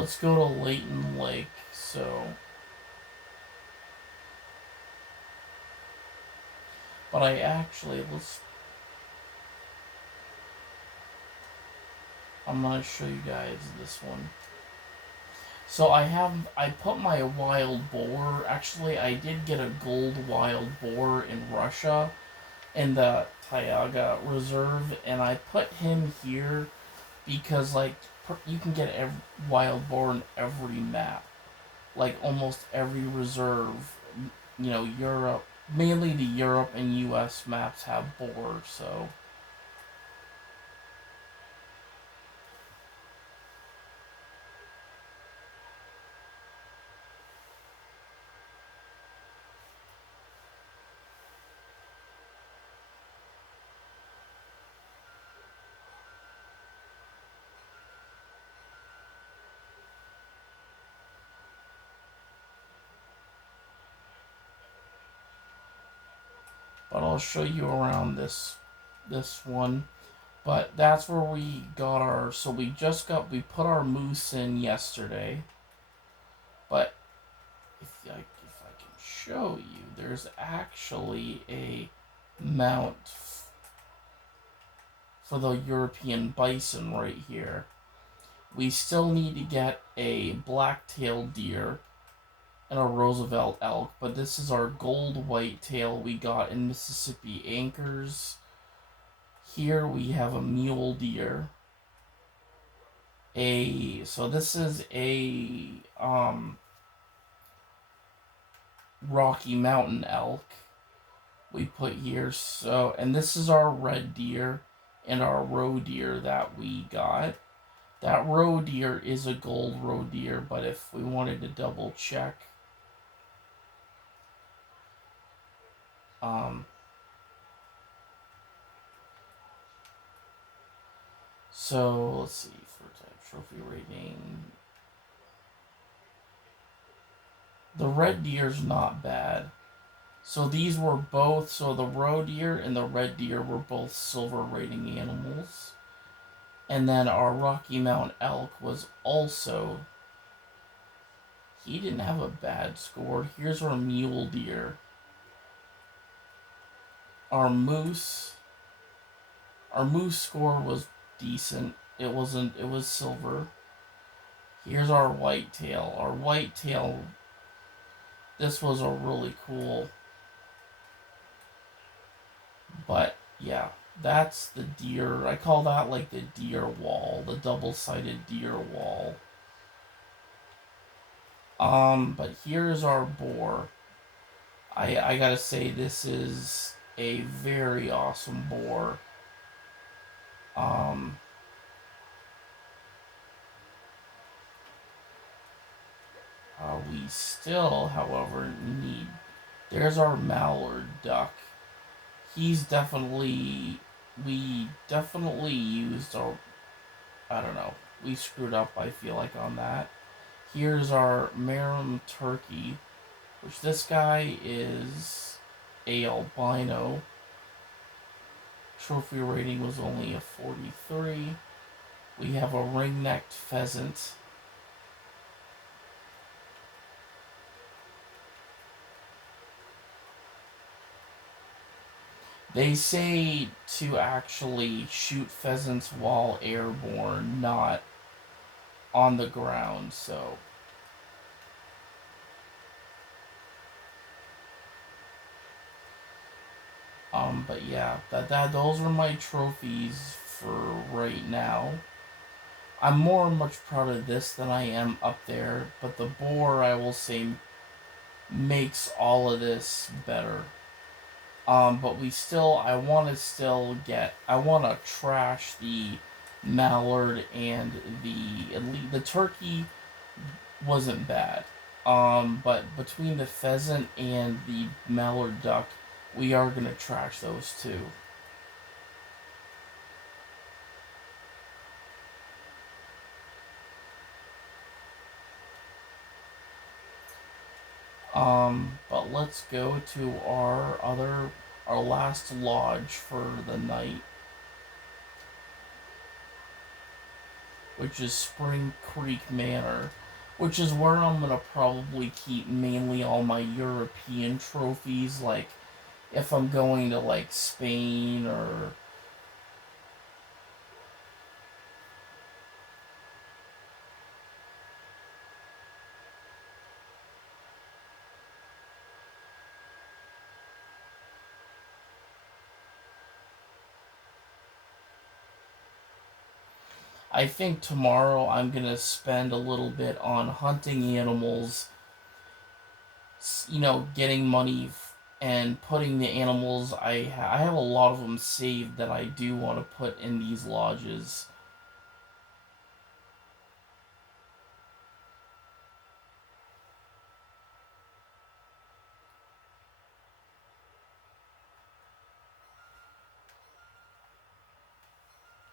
Let's go to Layton Lake. So, but I actually I'm gonna show you guys this one. So I put my wild boar. Actually, I did get a gold wild boar in Russia in the Taiga Reserve, and I put him here because like you can get every wild boar in every map, like almost every reserve. Europe, mainly the Europe and U.S. maps have boar, so. But I'll show you around this one. But that's where we got our. So we put our moose in yesterday. But if I can show you, there's actually a mount for the European bison right here. We still need to get a black-tailed deer and a Roosevelt elk, but this is our gold whitetail we got in Mississippi Anchors. Here we have a mule deer. So this is a Rocky Mountain elk we put here. So, and this is our red deer and our roe deer that we got. That roe deer is a gold roe deer, but if we wanted to double check, um, so let's see for type trophy rating. The red deer's not bad. So these were both, so the roe deer and the red deer were both silver rating animals. And then our Rocky Mountain elk was also, he didn't have a bad score. Here's our mule deer. Our moose, our moose score was decent. It wasn't, it was silver. Here's our whitetail. Our whitetail, this was a really cool, but yeah, that's the deer. I call that like the deer wall, the double-sided deer wall. But here's our boar. I gotta say, this is a very awesome boar. Um, we still, however, need. There's our mallard duck. He's definitely. We definitely used our. I don't know. We screwed up, I feel like, on that. Here's our Marum turkey, which this guy is a albino. Trophy rating was only a 43. We have a ring-necked pheasant. They say to actually shoot pheasants while airborne, not on the ground, so. But yeah, that those are my trophies for right now. I'm much proud of this than I am up there, but the boar, I will say, makes all of this better. But I want to trash the mallard and the turkey wasn't bad. But between the pheasant and the mallard duck, we are gonna trash those two. But let's go to our last lodge for the night, which is Spring Creek Manor, which is where I'm gonna probably keep mainly all my European trophies. Like if I'm going to like Spain or I think tomorrow I'm gonna spend a little bit on hunting animals, getting money and putting the animals I have a lot of them saved that I do want to put in these lodges.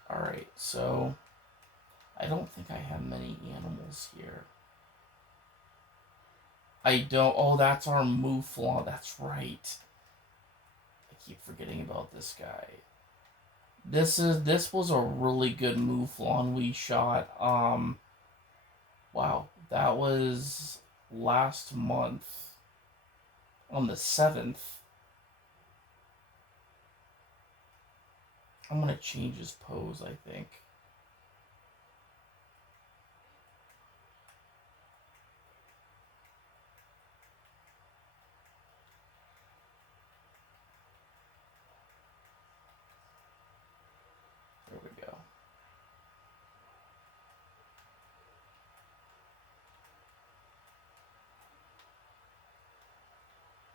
All right, so I don't think I have many animals here. I don't. Oh, that's our mouflon. That's right. I keep forgetting about this guy. This was a really good mouflon we shot. Wow, that was last month on the 7th. I'm gonna change his pose, I think. There we go.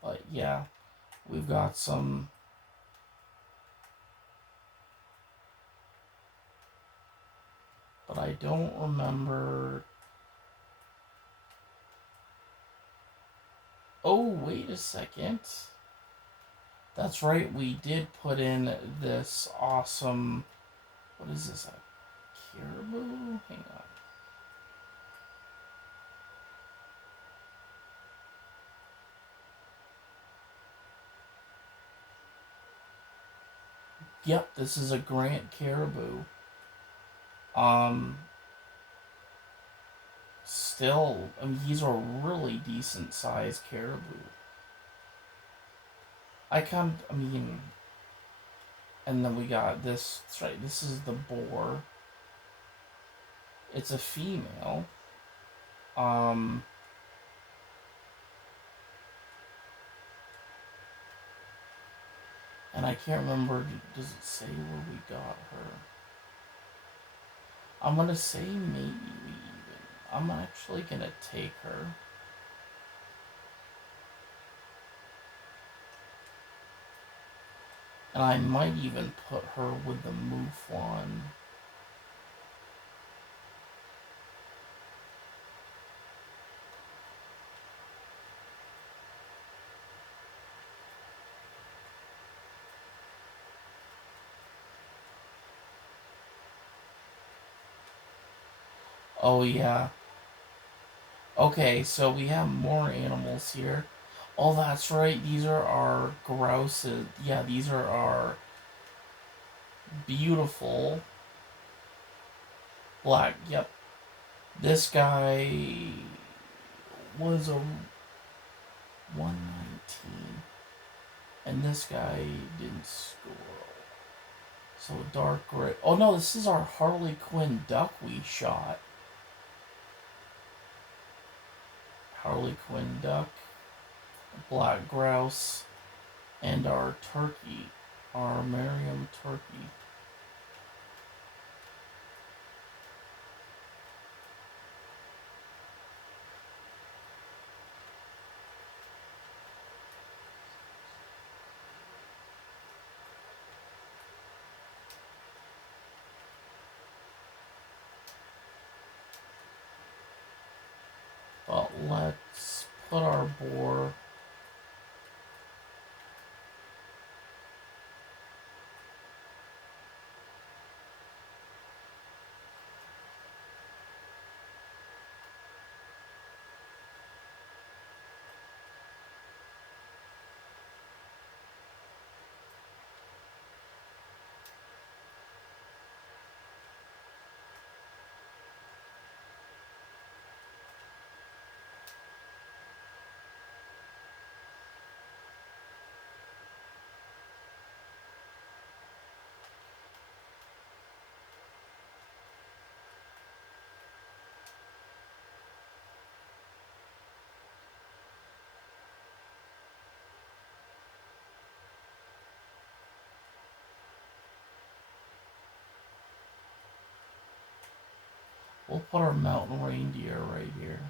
But yeah, we've got some. But I don't remember. Oh, wait a second. That's right, we did put in this awesome. What is this? A caribou? Hang on. Yep, this is a Grant caribou. Um, Still, I mean, he's a really decent sized caribou. I mean, and then we got this. That's right. This is the boar. It's a female. Um, and I can't remember. Does it say where we got her? I'm gonna say maybe we even. I'm actually gonna take her. And I might even put her with the mouflon. Oh yeah. Okay, so we have more animals here. Oh, that's right. These are our grouses. Yeah, these are our beautiful black. Yep. This guy was a 119. And this guy didn't score. So dark gray. Oh no, this is our Harley Quinn duck we shot. Harley Quinn duck, black grouse, and our turkey, our Merriam turkey. But let's put our boar. We'll put our mountain reindeer right here.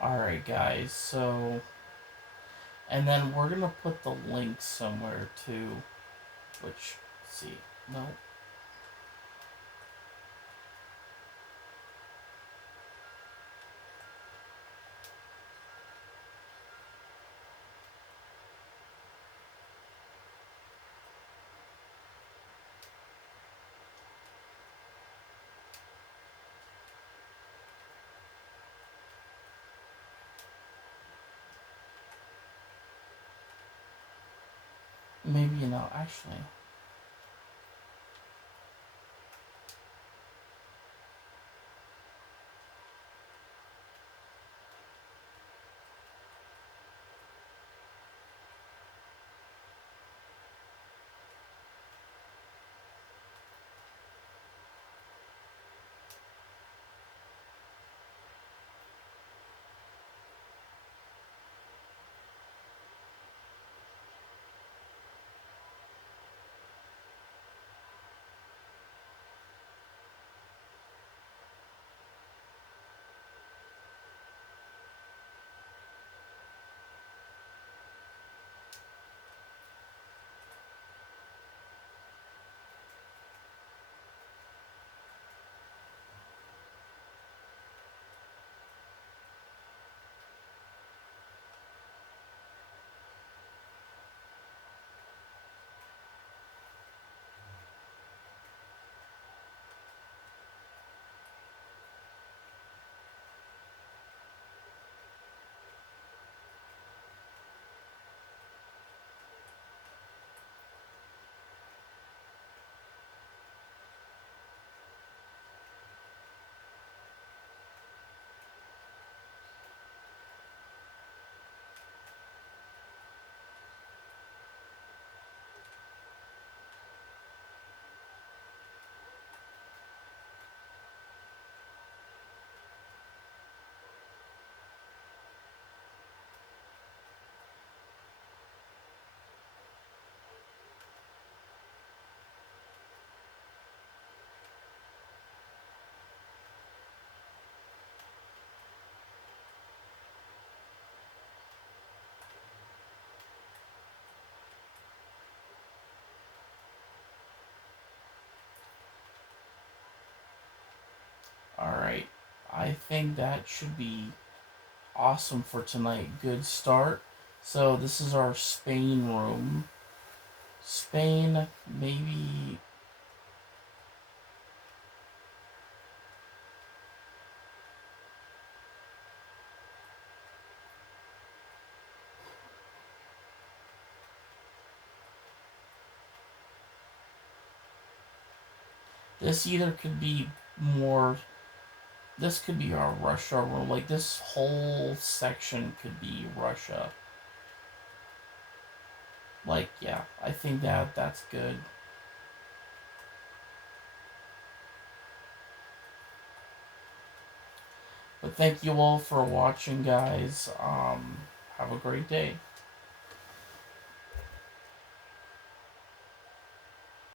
Alright, guys, so. And then we're gonna put the link somewhere too, which, let's see, no. Maybe not, actually. Alright, I think that should be awesome for tonight. Good start. So this is our Spain room. Spain, maybe. This either could be more. This could be our Russia room. Like, this whole section could be Russia. Like, yeah, I think that's good. But thank you all for watching, guys. Have a great day.